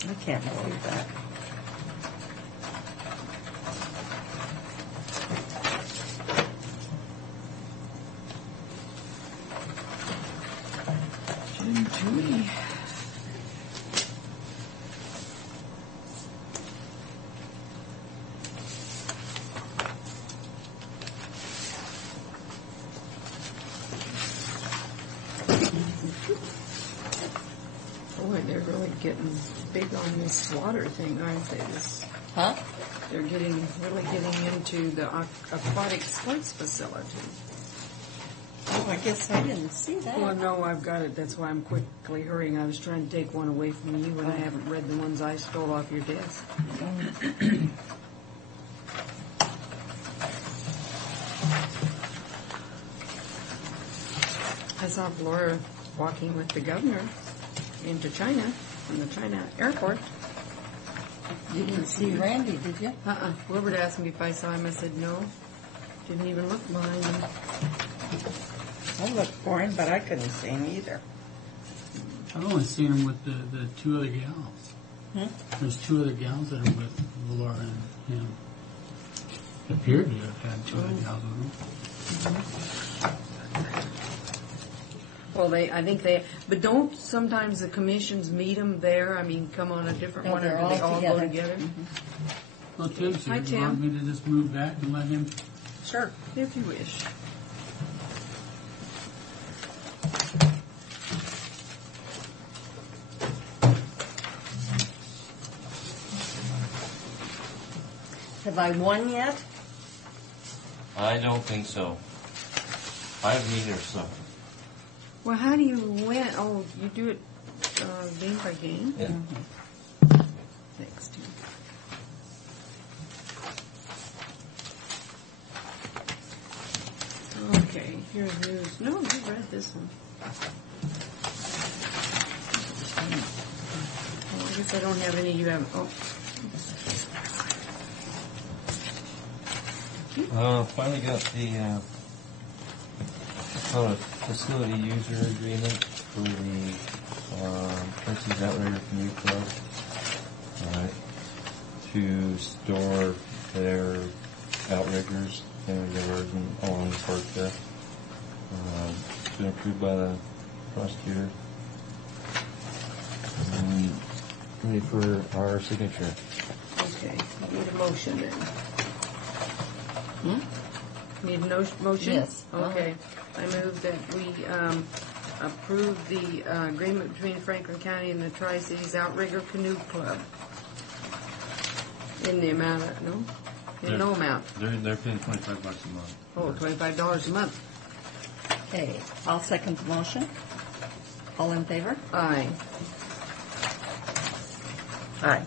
I can't believe that. getting big on this water thing, aren't they? Huh? They're really getting into the aquatic sports facility. Oh, I guess I didn't see that. Well, no, I've got it. That's why I'm quickly hurrying. I was trying to take one away from you, and I haven't read the ones I stole off your desk. I saw Flora walking with the governor into China, from the China airport. You didn't see Randy, did you? Wilbert asked me if I saw him. I said no. Didn't even look behind him. I looked for him, but I couldn't see him either. I've only seen him with the two other gals. There's two other gals that are with Laura and him. Appeared to have had two other gals with him. Well, I think they, but don't sometimes the commissions meet them there? I mean, come on a different one, or do they all go together? Well, Tim's here. Hi, You Tim. want me to just move back and let him? Sure, if you wish. Have I won yet? I don't think so. I haven't either, so. Well, how do you win? Oh, you do it game by game? Yeah. Thanks, Tim. Okay, here's news. No, you read this one. Oh, I guess I don't have any you haven't. Finally got the facility user agreement for the Prince's Outrigger Canoe Club to store their outriggers and rivers and along the park there. It's been approved by the prosecutor. Ready for our signature. Okay, need a motion then. Need a motion? Yes. Okay. I move that we approve the agreement between Franklin County and the Tri-Cities Outrigger Canoe Club. In the amount of, no amount. They're paying $25 a month. Oh, $25 a month. Okay, I'll second the motion. All in favor? Aye. Aye.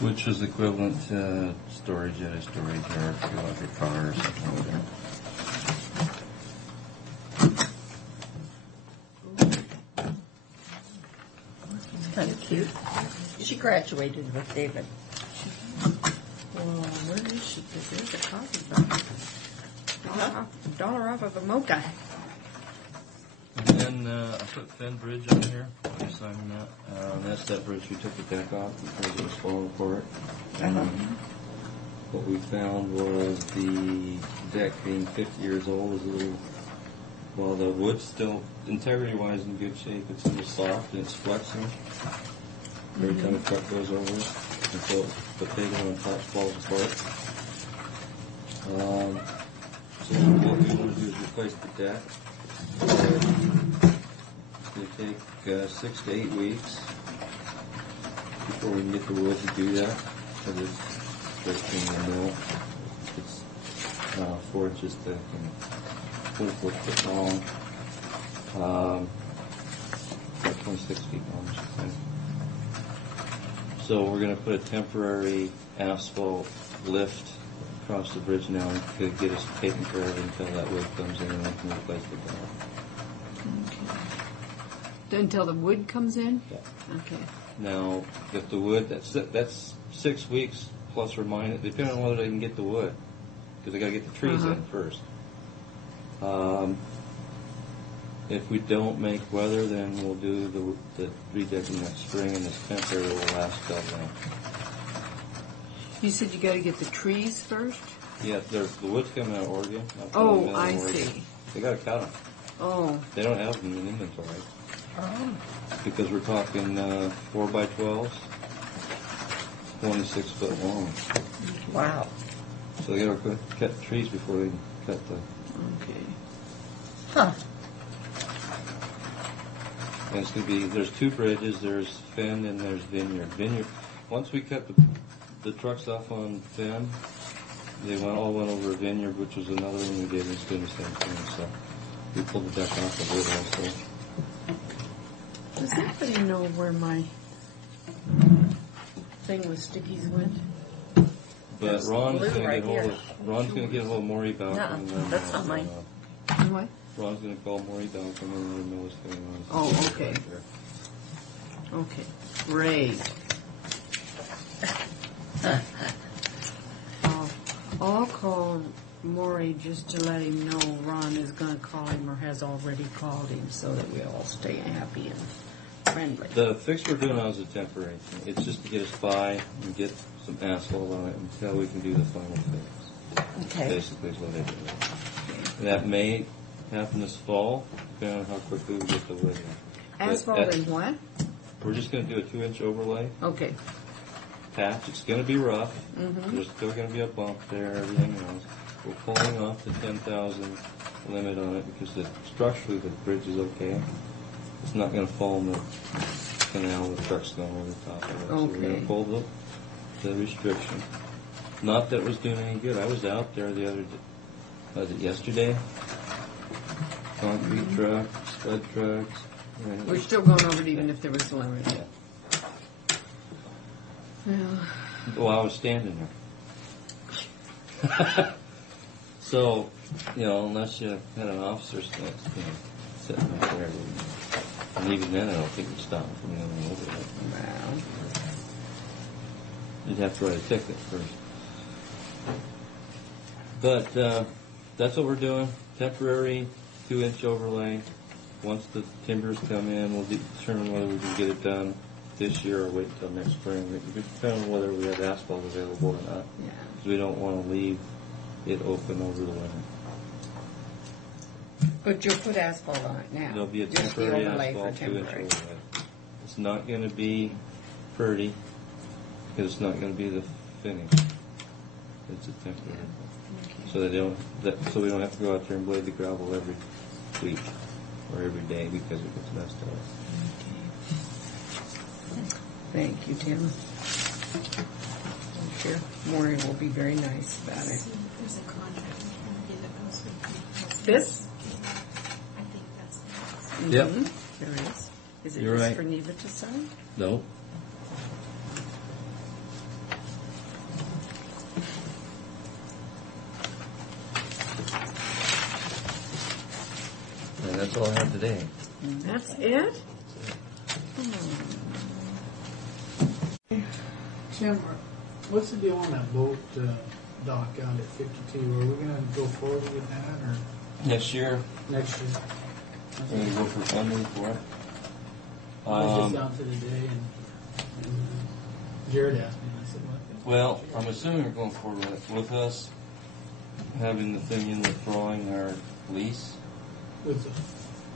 Which is equivalent to storage at a storage or if you like a car or something like that. It's kind of cute. She graduated with David. Well, where is she? Because there's a coffee bar. Dollar off of a mocha. And then I put Fenn Bridge on here. I'm signing that. That's that bridge we took the deck off because it was falling apart. What we found was the deck being 50 years old is a little, while the wood's still integrity-wise in good shape, it's a little soft and it's flexing. Every time the truck goes over it, until the pavement on top falls apart. So what we want to do is replace the deck. It's going to take 6 to 8 weeks before we can get the wood to do that. Because it's 13 in the mill. It's 4 inches thick and 24 foot long. 26 feet long, I should say. So we're going to put a temporary asphalt lift across the bridge now to get us taken care of until that wood comes in and we can replace the deck. Okay. Until the wood comes in? Yeah. Okay. Now, if the wood, that's 6 weeks plus or minus, depending on whether they can get the wood, because they got to get the trees in first. If we don't make weather, then we'll do the redecking next spring, and this temporary will last till then. You said you got to get the trees first? Yeah, the wood's coming out of Oregon. Oh, I see. They got to cut them. Oh. They don't have them in inventory. Because we're talking 4x12s, 26 foot long. Wow. So they got to cut trees before they can cut the. Okay. Huh. And it's going to be, there's two bridges, there's Finn and there's Vineyard. Once we cut the trucks off on Finn, they all went over Vineyard, which was another one we did. It's doing the same thing, so we pulled the deck off of it also. Does anybody know where my thing with stickies went? But Ron's going to get hold of Maury Balcom. That's not mine. What? Ron's going to call Maury Balcom and let him know what's going on. Oh, okay. Okay, great. I'll call Maury just to let him know Ron is going to call him or has already called him so that we all stay happy and friendly. The fix we're doing now is a temporary thing. It's just to get us by and get some asphalt on it until we can do the final fix. Okay. Basically is what they do. And that may happen this fall, depending on how quickly we get the wood in. Asphalt and what? We're just going to do a 2-inch overlay. Okay. Patch. It's going to be rough. Mm-hmm. There's still going to be a bump there, everything else. We're pulling off the 10,000 limit on it because structurally the bridge is okay. It's not going to fall in the canal with trucks going over the top of it. So we're going to pull the restriction. Not that it was doing any good. I was out there the other day. Was it yesterday? Concrete trucks, spud trucks. We're still going over it even if there was a limit. Yeah. Yeah. Well, I was standing there. So, unless you had an officer sitting right there. And even then, I don't think it'd stop from going over it. Wow. You'd have to write a ticket first. But that's what we're doing. Temporary 2-inch overlay. Once the timbers come in, we'll determine whether we can get it done this year or wait until next spring. It depends on whether we have asphalt available or not. Yeah. Because we don't want to leave it open over the winter. But you'll put asphalt on it now. There'll be a Just the temporary overlay asphalt for 2-inch temporary. overlay. It's not going to be pretty because it's not going to be the finish. It's a temporary. Okay. So we don't have to go out there and blade the gravel every week or every day because it gets messed up. Thank you, Tim. I'm sure Maury will be very nice about it. There's a contract in here that goes with This? I think that's Yep. Mm-hmm. There is. Is it You're just right. for Neva to sign? No. And that's all I have today. That's it? Tim, what's the deal on that boat dock out at 52? Are we going to go forward with that or Next year, next year? we're going to go for funding for it. I was just out to the day and Jared asked me and I said, what? Well, I'm assuming we're going forward with us having the thing in withdrawing our lease.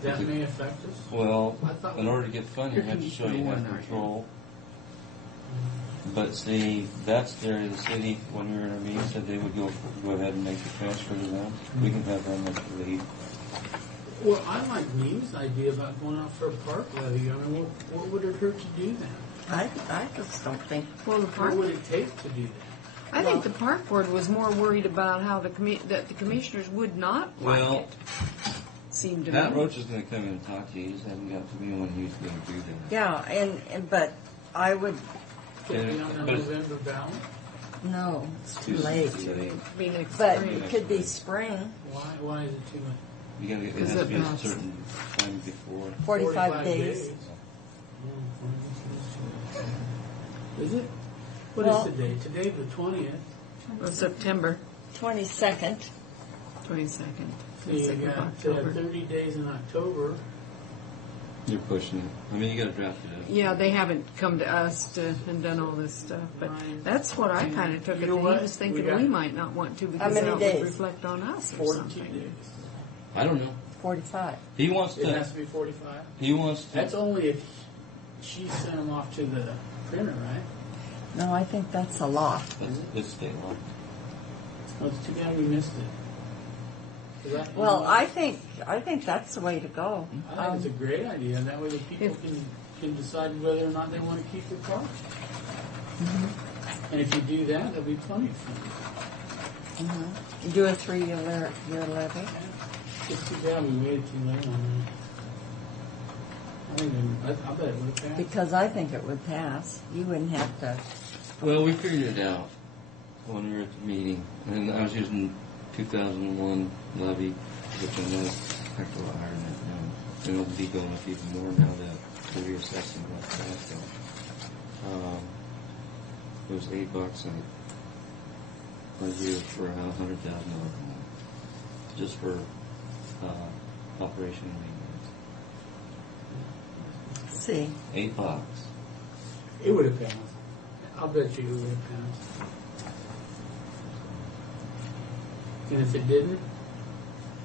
That may affect us? Well, I thought in order to get funding, you have to show you have control. But see, that's the area of the city, when we were in our meeting, said they would go ahead and make the transfer to them. We can have them as the lead. Well, I like Neve's idea about going out for a park levy. I mean, what would it hurt to do that? I just don't think. Well, the park. What would it take to do that? I think the park board was more worried about how that the commissioners would not like it. Seemed to Pat me. Roach is going to come in and talk to you. He just hasn't got to me when he's going to do that. Yeah, but I would. Could it be on the November ballot? No, it's too late. Be next But spring. it could be spring. Why is it too late? You got to get, it has to be a certain time before. 45 days. Is it? What is the date? Today's the 20th. Of September 22nd. 22nd. So you 22nd of got October. 30 days in October. You're pushing it. I mean, you got to draft it up. Yeah, they haven't come to us and done all this stuff, but that's what I kind of took it. You know He what? was thinking we might not want to because many that days? would reflect on us or 42 something. days. I don't know. 45. He wants It to. has to be 45? He wants to. That's only if she sent them off to the printer, right? No, I think that's a lot. It's state law. Well, it's too bad we missed it. Well, I think that's the way to go. I think it's a great idea. That way the people can decide whether or not they want to keep their car. And if you do that, there'll be plenty of fun. Do a 3-year levy. It's too bad we waited too late on that. I bet it would have passed. Because I think it would pass. You wouldn't have to. Well, we figured it out when we were at the meeting, and I was using 2001 levy, which I know is a heck of a lot higher than that now. And it'll be going up even more now that we're reassessing what's that. It was $8 a year for $100,000 just for operation and maintenance. See, $8. It would have passed. I'll bet you it would have passed. And if it didn't,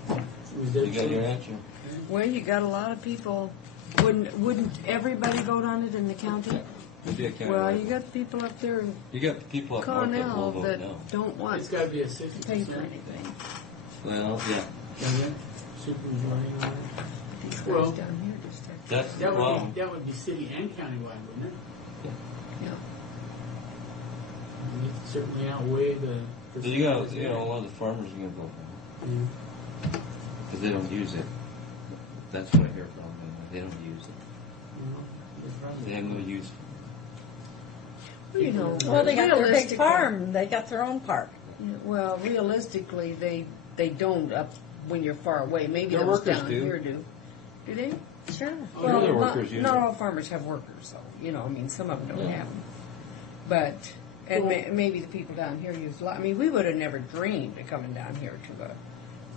You got your answer. Well, you got a lot of people. Wouldn't everybody vote on it in the county? Well, you got people up there in You got the people up north that will Connell vote that no. don't want it's got to be a to 60%. pay for anything. Well, yeah. Supermajority on it. These guys Well, down here just have That's the That problem. would be city and countywide, wouldn't it? yeah. And it'd certainly outweigh the. So you got, a lot of the farmers are going to vote no. Because they don't use it. That's what I hear from them. They don't use it. They have no use for it. Well, they got their big realistically- farm. They got their own park. Yeah, well, realistically, they don't up when you're far away. Maybe Their those workers down do. here do. Do they? Sure. Well, their workers use not it. all farmers have workers, though. Some of them don't Yeah. have them. But maybe the people down here use a lot. We would have never dreamed of coming down here to a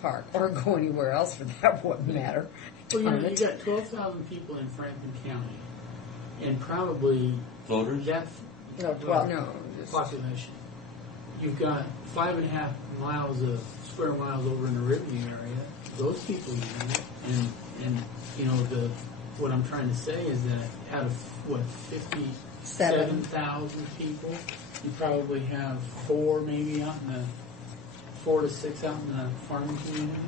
park or go anywhere else for that. Wouldn't matter. Well, you got 12,000 people in Franklin County, and probably Voters? that's No, 12. No, just population. You've got 5.5 miles of square miles over in the Ripley area. Those people use it, and what I'm trying to say is that out of 57,000 people, you probably have 4 to 6 out in the farming community.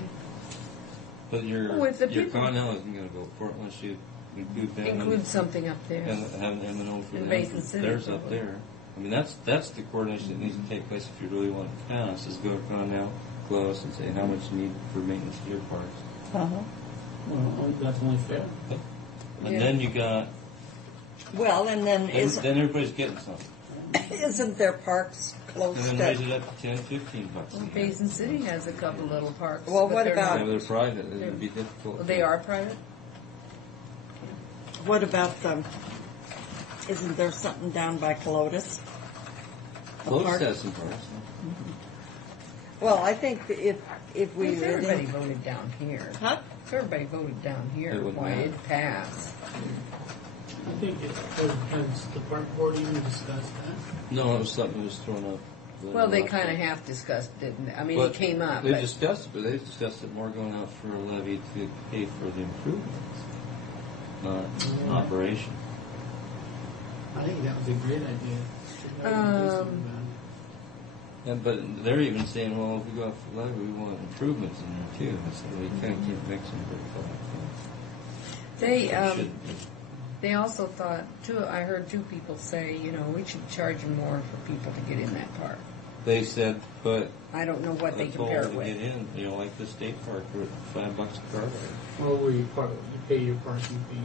But your people- Connell isn't going to vote for it unless you include them. include something up there. And have M&O for And them. Basin City, There's up probably. there. That's the coordination that needs to take place if you really want to pass, is go to Connell, close, and say how much you need for maintenance of your parks. Well, that's only fair. And then you got, Well, and then then everybody's getting something. isn't there parks close And then raise to? it up to 10, 15 bucks a Well, year. Basin City has a couple little parks. Well, but what they're about- Yeah, not- they're private. It would be difficult. Well, they are private? What about the? Isn't there something down by Colotis? A Lotus park? has some parks. Well, I think if we If really everybody voted down here. Huh? If everybody voted down here, It wouldn't why matter. it'd pass. I think has the park board even discussed that? No, it was something that was thrown up. Well, they kind of half discussed it. It But came up. They but discussed it, but they discussed it more going out for a levy to pay for the improvements, not operation. I think that was a great idea. Should probably do something about it. And, but they're even saying, well, if we go out for levy, we want improvements in there too. I said, well, you can't keep mixing very They also thought, I heard 2 people say, we should charge them more for people to get in that park. They said, but I don't know what they that's compare all it to with. get in, like the state park, for $5 a car ride. Well, where you pay your parking fee.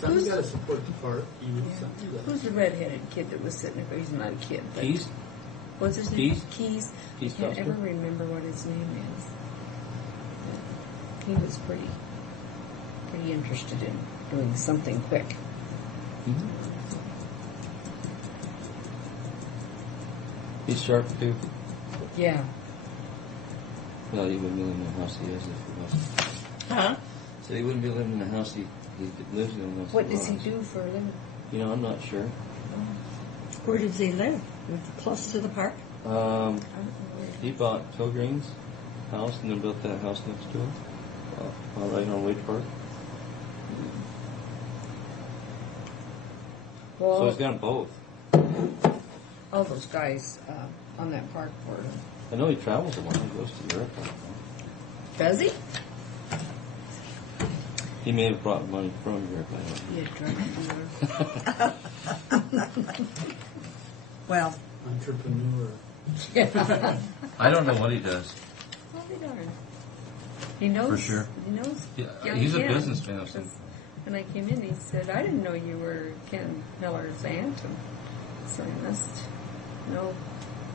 Somebody's got to support the park. Somebody's gotta- Who's the redheaded kid that was sitting there? He's not a kid. But Keys? What's his name? Keys? Keys. Keys I can't Foster? ever remember what his name is. He was pretty interested in doing something quick. He's sharp too. Yeah. Well, he wouldn't be living in the house he is if he wasn't. Huh? So he wouldn't be living in the house he lives in unless What he does he was. do for a living? I'm not sure. Where does he live? Close to the park? He bought Togreen's house and then built that house next to him, right on Wade Park. Well, So he's got both. all those guys on that park board. I know he travels a lot. He goes to Europe. Does he? He may have brought money from Europe. I don't know. Well, entrepreneur. Yeah. I don't know what he does. Well, he darn. He knows. For sure. He knows. Yeah, he's a businessman. When I came in, he said, "I didn't know you were Ken Miller's aunt." And so I must know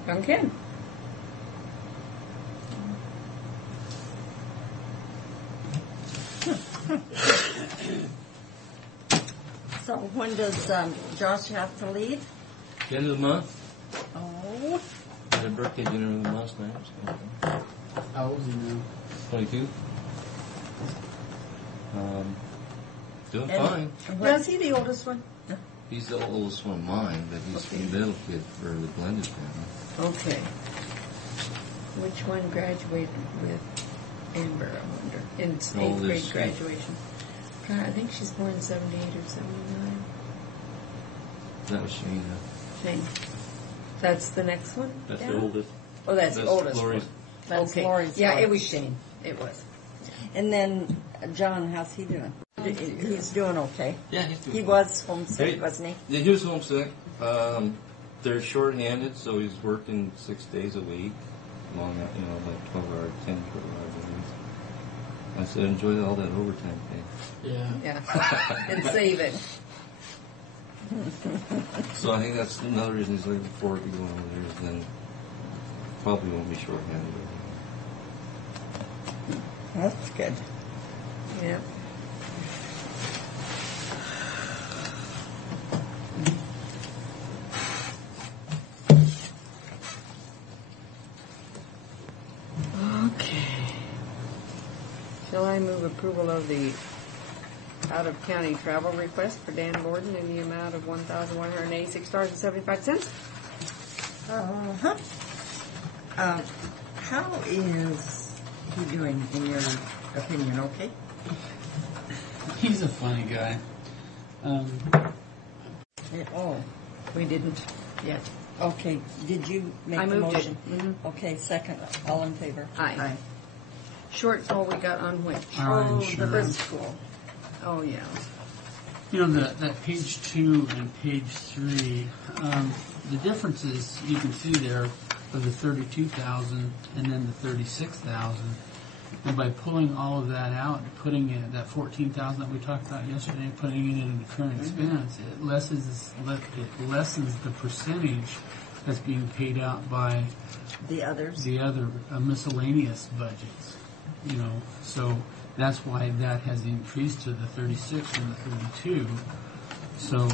young Ken. so when does Josh have to leave? The end of the month. Oh. Their birthday dinner was last night. So. How old is he now? 22. Doing And fine. Now, is he the oldest one? He's the oldest one of mine, but he's the middle kid for the blended family. Okay. Which one graduated with Amber, I wonder? In 8th grade graduation. I think she's born 78 or 79. That was Shane. Shane. That's the next one? That's down? the oldest. Oh, that's the oldest Lori's. one. That's okay. Lori's Yeah, daughter. it was Shane. It was. And then John, how's he doing? He's doing okay. Yeah, he's doing He fine. was homesick, wasn't he? Yeah, he was homesick. They're short-handed, so he's working 6 days a week, long, like 12-hour, 10, 12-hour days. I said, enjoy all that overtime pay. Yeah. Yeah. And save it. So I think that's another reason he's looking forward to going over there, is then probably won't be short-handed. That's good. Yeah. Okay. Shall I move approval of the out-of-county travel request for Dan Borden in the amount of $1,186.75? Uh-huh. How is he doing, in your opinion, okay? He's a funny guy. We didn't yet. Okay, did you make I the moved motion? it. Mm-hmm. Okay, second. All in favor? Aye. Shortfall we got on which? Our the insurance. bird school. Oh, yeah. You know, that page 2 and page 3, the differences you can see there of the 32,000 and then the 36,000. And by pulling all of that out and putting it, that 14,000 that we talked about yesterday, putting it into current expense, it lessens the percentage that's being paid out by the other miscellaneous budgets. You know, so that's why that has increased to the 36 and the 32. So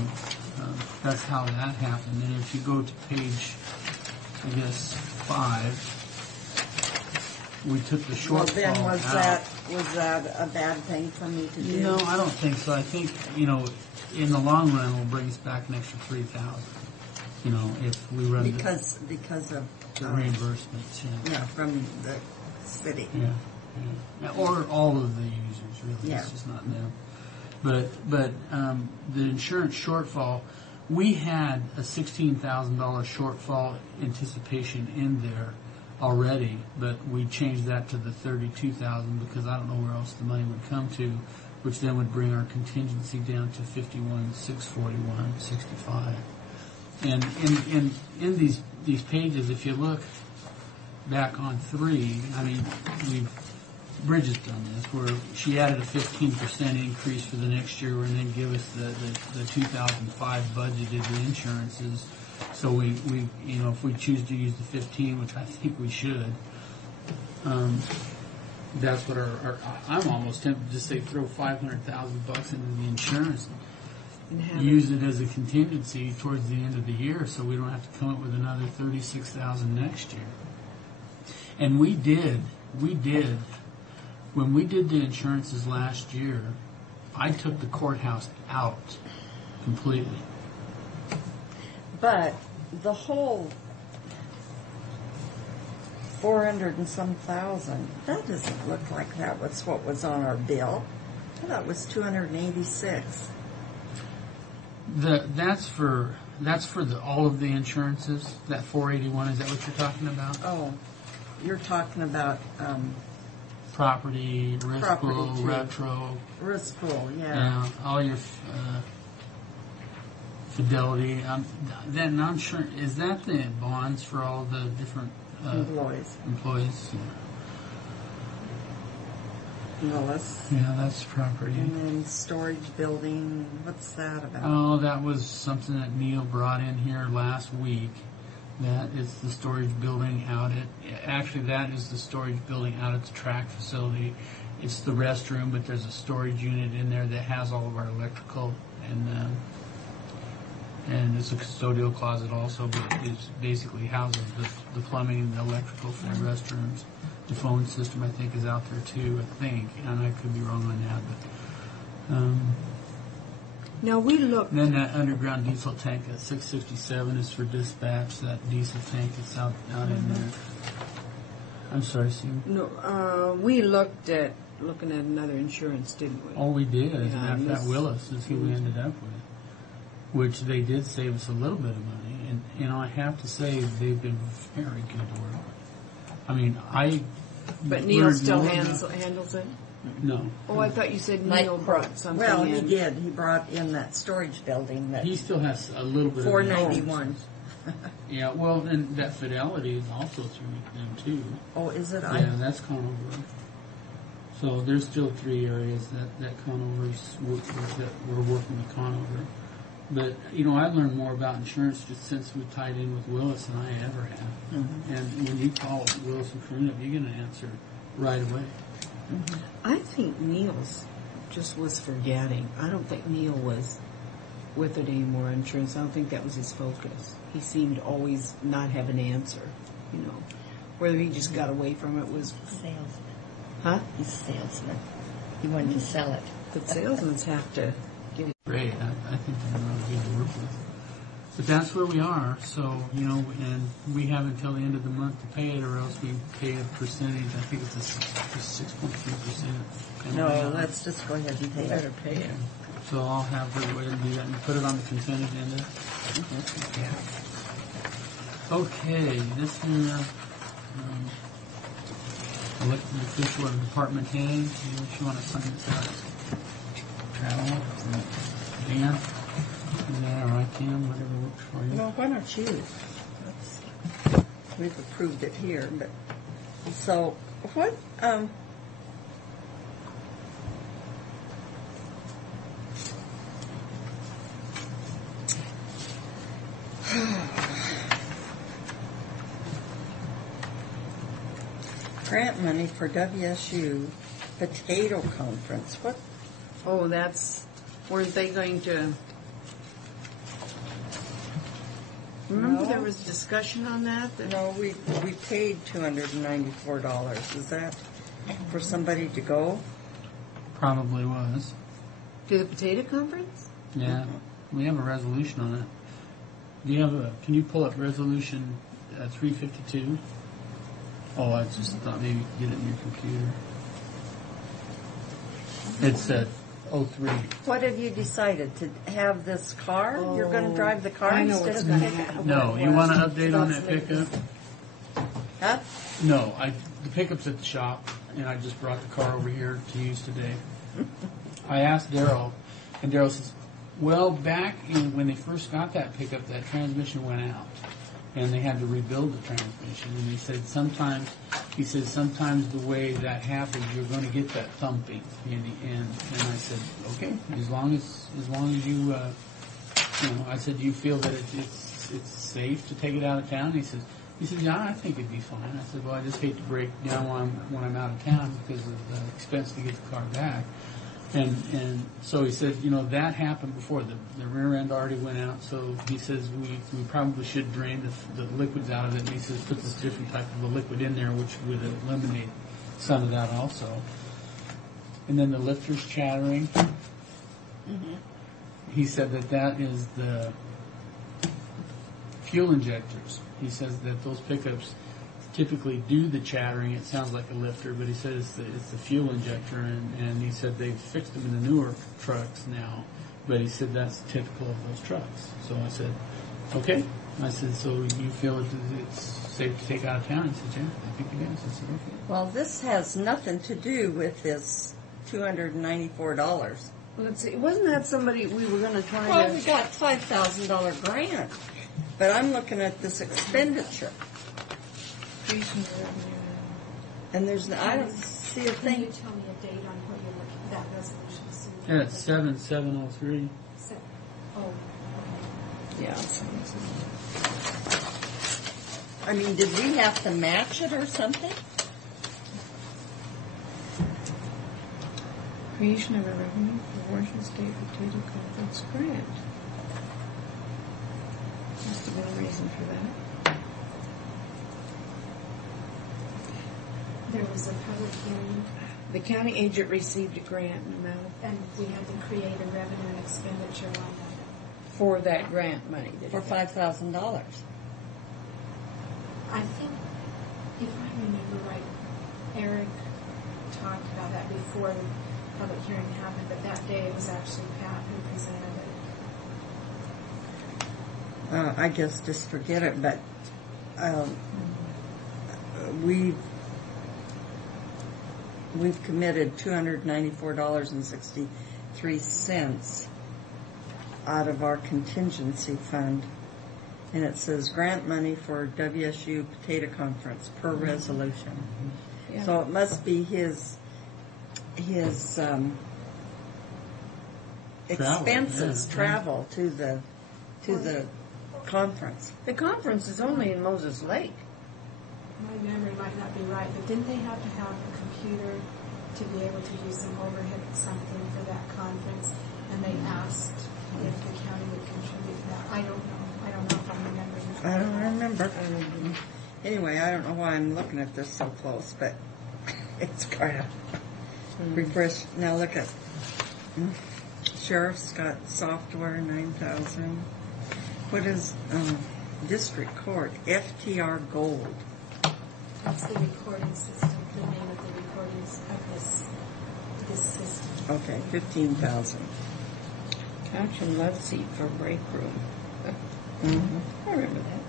that's how that happened. And if you go to page, I guess, 5. We took the shortfall then out. was that a bad thing for me to do? No, I don't think so. I think, in the long run, it will bring us back an extra 3,000. If we run because of the reimbursements. Yeah, from the city. Yeah. Or all of the users, really. Yeah. It's just not them. But the insurance shortfall, we had a $16,000 shortfall anticipation in there already, but we changed that to the 32,000 because I don't know where else the money would come to, which then would bring our contingency down to 51,641.65. And in these pages, if you look back on 3, I mean, Bridget's done this, where she added a 15% increase for the next year and then give us the 2005 budgeted insurances. So we if we choose to use the 15, which I think we should, that's what I'm almost tempted to say throw $500,000 into the insurance and use it as a contingency towards the end of the year, so we don't have to come up with another $36,000 next year. And we did when we did the insurances last year. I took the courthouse out completely. But the whole 400 and some thousand, that doesn't look like that was what was on our bill. I thought it was 286. That's for That's for all of the insurances, that 481, is that what you're talking about? Oh, you're talking about Property, risk Property, pool, too. retro. risk pool, yeah. All your fidelity. Then non-sure, is that the bonds for all the different employees? Willis. Yeah, that's property. And then storage building, what's that about? Oh, that was something that Neil brought in here last week. That is the storage building out that is the storage building out at the track facility. It's the restroom, but there's a storage unit in there that has all of our electrical, and it's a custodial closet also, but it basically houses the plumbing and the electrical for the restrooms. The phone system, I think, is out there too, I think, and I could be wrong on that, but now we looked. then that underground diesel tank at 667 is for dispatch. That diesel tank is out in there. I'm sorry, Sue. No, we looking at another insurance, didn't we? Oh, we did. As a Yeah, matter of fact, Willis is who we ended up with, which they did save us a little bit of money. And I have to say, they've been very good to work with. I mean, But Neil learned still more handles it? No. Oh, I thought you said Neil brought something Well, in. he did. He brought in that storage building. That He still has a little bit $491. of Yeah, well, and that Fidelity is also through them too. Oh, is it? Yeah, that's Conover. So there's still 3 areas that Conover's that we're working with Conover. But I learned more about insurance just since we tied in with Willis than I ever have. Mm-hmm. And when you call Willis and Caruna, you're going to answer right away. Mm-hmm. I think Neil's just was forgetting. I don't think Neil was with it anymore, insurance. I don't think that was his focus. He seemed to always not have an answer, Whether he just got away from it was... Salesman. Huh? He's a salesman. He wanted to sell it. But salesmen have to get it. Great. I think they're really good to work with. But that's where we are. So, and we have until the end of the month to pay it, or else we pay a percentage. I think it's a 6.3%. No, let's just go ahead and pay it. Better pay it. So I'll have her go ahead and do that and put it on the consent agenda. Yeah. Okay, this here, elected official and department head. If you want to sign this out, travel, Dan, or I can, whatever works for you. Well, why don't you? We've approved it here, but so what? Grant money for WSU potato conference. What? Oh, weren't they going to... Remember there was discussion on that? No, we paid $294. Is that for somebody to go? Probably was. To the potato conference? Yeah, we have a resolution on it. Do you have can you pull up resolution 352? Oh, I just thought maybe you could get it in your computer. It's at 03. What have you decided? To have this car? You're going to drive the car instead of the pickup? No, you want to update on that pickup? Huh? No, the pickup's at the shop, and I just brought the car over here to use today. I asked Daryl, and Daryl says, well, back when they first got that pickup, that transmission went out, and they had to rebuild the transmission. And he said sometimes the way that happens, you're going to get that thumping. And I said, okay, as long as you, I said, do you feel that it's safe to take it out of town? He said, yeah, I think it'd be fine. I said, well, I just hate to break down when I'm out of town because of the expense to get the car back. And so he said, that happened before. The rear end already went out, so he says we probably should drain the liquids out of it. And he says put this different type of a liquid in there, which would eliminate some of that also. And then the lifter's chattering. Mm-hmm. He said that is the fuel injectors. He says that those pickups typically do the chattering. It sounds like a lifter, but he said it's the fuel injector, and he said they've fixed them in the newer trucks now, but he said that's typical of those trucks. So I said, Okay. I said, so you feel it's safe to take out of town? He said, yeah, I think it is. I said, okay. Well, this has nothing to do with this $294. Well, let's see. Wasn't that somebody we were going to try to... Well, we got $5,000 grant, but I'm looking at this expenditure. And I don't see a thing. Can you tell me a date on what you're looking that resolution is? Yeah, it's 7703. Oh, okay. Yeah. I mean, did we have to match it or something? Creation of a revenue for Washington State Potato Conference grant. Must have been a reason for that. There was a public hearing. The county agent received a grant amount And we had to create a revenue and expenditure line item. for that grant money. For $5,000. I think, if I remember right, Eric talked about that before the public hearing happened, but that day it was actually Pat who presented it. I guess just forget it, but we've committed $294.63 out of our contingency fund, and it says grant money for WSU Potato Conference per resolution. Yeah. So it must be his expenses, travel to the conference. The conference is only in Moses Lake. My memory might not be right, but didn't they have to have a computer to be able to do some overhead something for that conference? And they asked if the county would contribute that. I don't know. I don't know if I'm remembering. I don't remember. Anyway, I don't know why I'm looking at this so close, but it's kind of refresh. Now look at Sheriff's got software, 9,000. What is District Court? FTR Gold. That's the recording system, the name of the recordings of this system. Okay, 15,000. Couch and love seat for break room. Mm-hmm. I remember that.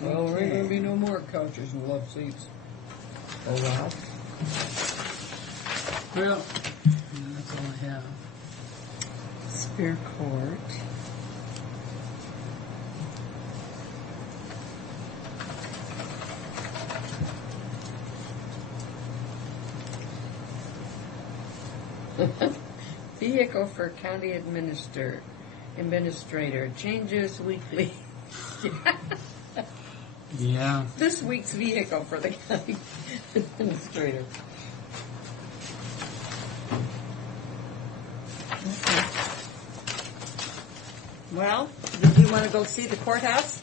Well, there ain't going to be no more couches and love seats. Oh, wow. Well, that's all I have. Spear Court. Vehicle for county administrator changes weekly. Yeah. This week's vehicle for the county administrator. Okay. Well, did you want to go see the courthouse?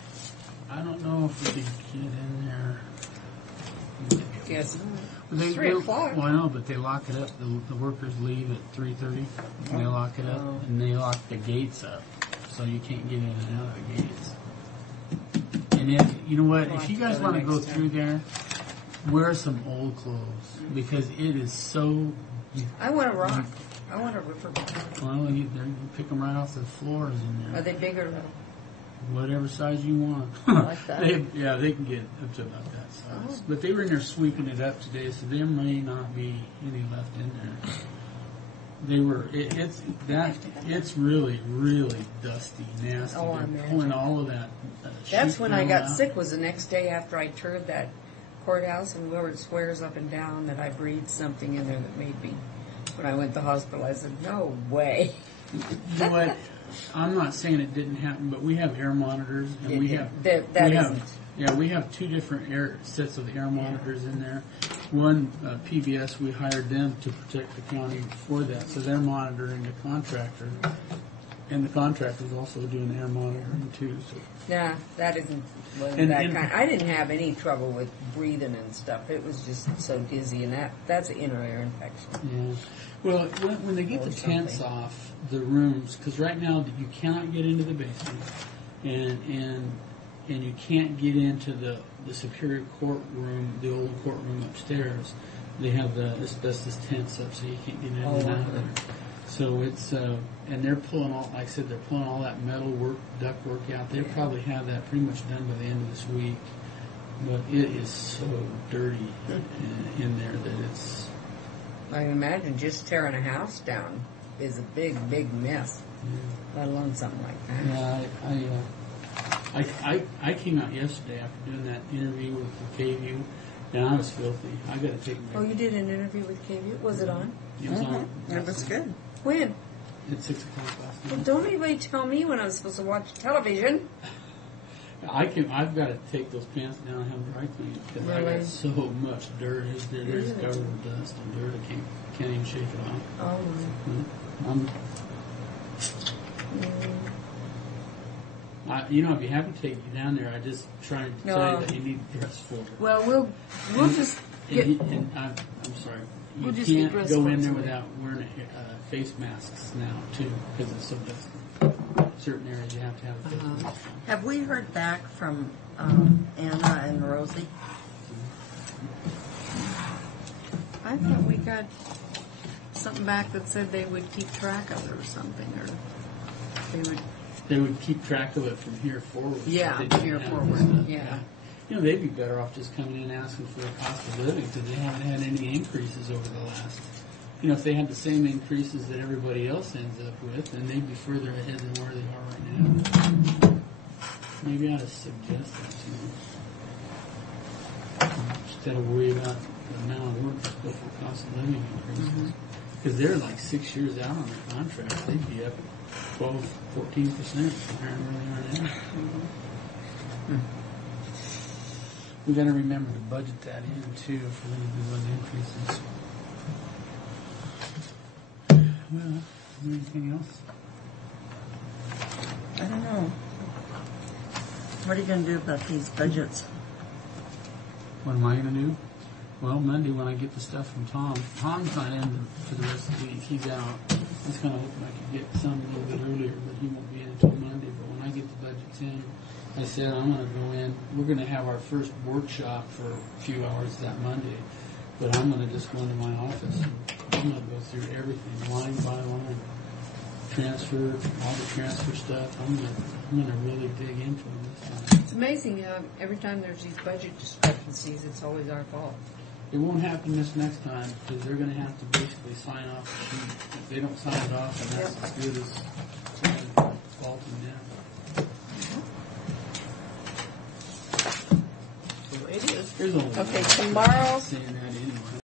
I don't know if we could get in there. Yes. 3 o'clock. Well, I know, but they lock it up. The workers leave at 3:30, and they lock it up, and they lock the gates up, so you can't get in and out of the gates. And if you know what, if you guys want to go through there, wear some old clothes because it is so. I want a rock. I want a ripper. Well, you pick them right off the floors in there. Are they big or little? Whatever size you want. I like that. they can get up to about that size. But they were in there sweeping it up today, so there may not be any left in there. They were. It's really, really dusty, nasty. Oh, They're pulling all of that. That's when I got out. sick. Was the next day after I toured that courthouse, and Willard swears up and down that I breathed something in there that made me. When I went to the hospital, I said, "No way." You know what? I'm not saying it didn't happen, but we have air monitors, and we have we have 2 different sets of air monitors in there. One PBS, we hired them to protect the county for that, so they're monitoring the contractor, and the contractor's also doing air monitoring too. So. Nah, that isn't And kind. I didn't have any trouble with breathing and stuff. It was just so dizzy, and that's an inner ear infection. Yeah. Well, when they get the tents off the rooms, because right now you cannot get into the basement, and you can't get into the Superior Court room, the old courtroom upstairs. They have the asbestos tents up, so you can't get in and out of there. So it's, and they're pulling all, like I said, they're pulling all that metal work, duct work out. They'll probably have that pretty much done by the end of this week. But it is so dirty in there that it's... I can imagine just tearing a house down is a big, big mess, let alone something like that. Yeah, I came out yesterday after doing that interview with the KVU, and I was filthy. I got to take my... Oh, you did an interview with KVU? Was it on? It was on. It was good. When? At 6 o'clock last night. Well, don't anybody tell me when I'm supposed to watch television. I've got to take those pants down and have them dry cleaned because I got so much dirt. There's covered with dust and dirt. I can't even shake it off. Oh my. If you haven't taken you down there, I just try to tell you that you need to dress for it. Well, we'll just get... I'm sorry. You We'll just can't get go in there without wearing face masks now, too, because it's so dusty. Certain areas you have to have a face mask. Have we heard back from Anna and Rosie? I thought we got something back that said they would keep track of it or something, or they would keep track of it from here forward. Yeah, so from here forward. Yeah. They'd be better off just coming in and asking for a cost of living because they haven't had any increases over the last. If they had the same increases that everybody else ends up with, then they'd be further ahead than where they are right now. Maybe I ought to suggest that to them. Instead of worry about the amount of work to go for cost of living increases. Because they're like 6 years out on their contract. They'd be up 12, 14% compared to where they are now. We've got to remember to budget that in, too, if we're going to do those increases. Well, anything else? I don't know. What are you going to do about these budgets? What am I going to do? Well, Monday when I get the stuff from Tom. Tom's not in for the rest of the week. He's out. I was kind of hoping I could get some a little bit earlier, but he won't be in until Monday. But when I get the budgets in, I said I'm going to go in. We're going to have our first workshop for a few hours that Monday. But I'm going to just go into my office and I'm going to go through everything, line by line. Transfer, all the transfer stuff. I'm going to really dig into it this time. It's amazing. Every time there's these budget discrepancies, it's always our fault. It won't happen this next time because they're going to have to basically sign off the sheet. If they don't sign it off, then that's as good as faulting them. It is. There's only Okay, tomorrow. Saying that anyway.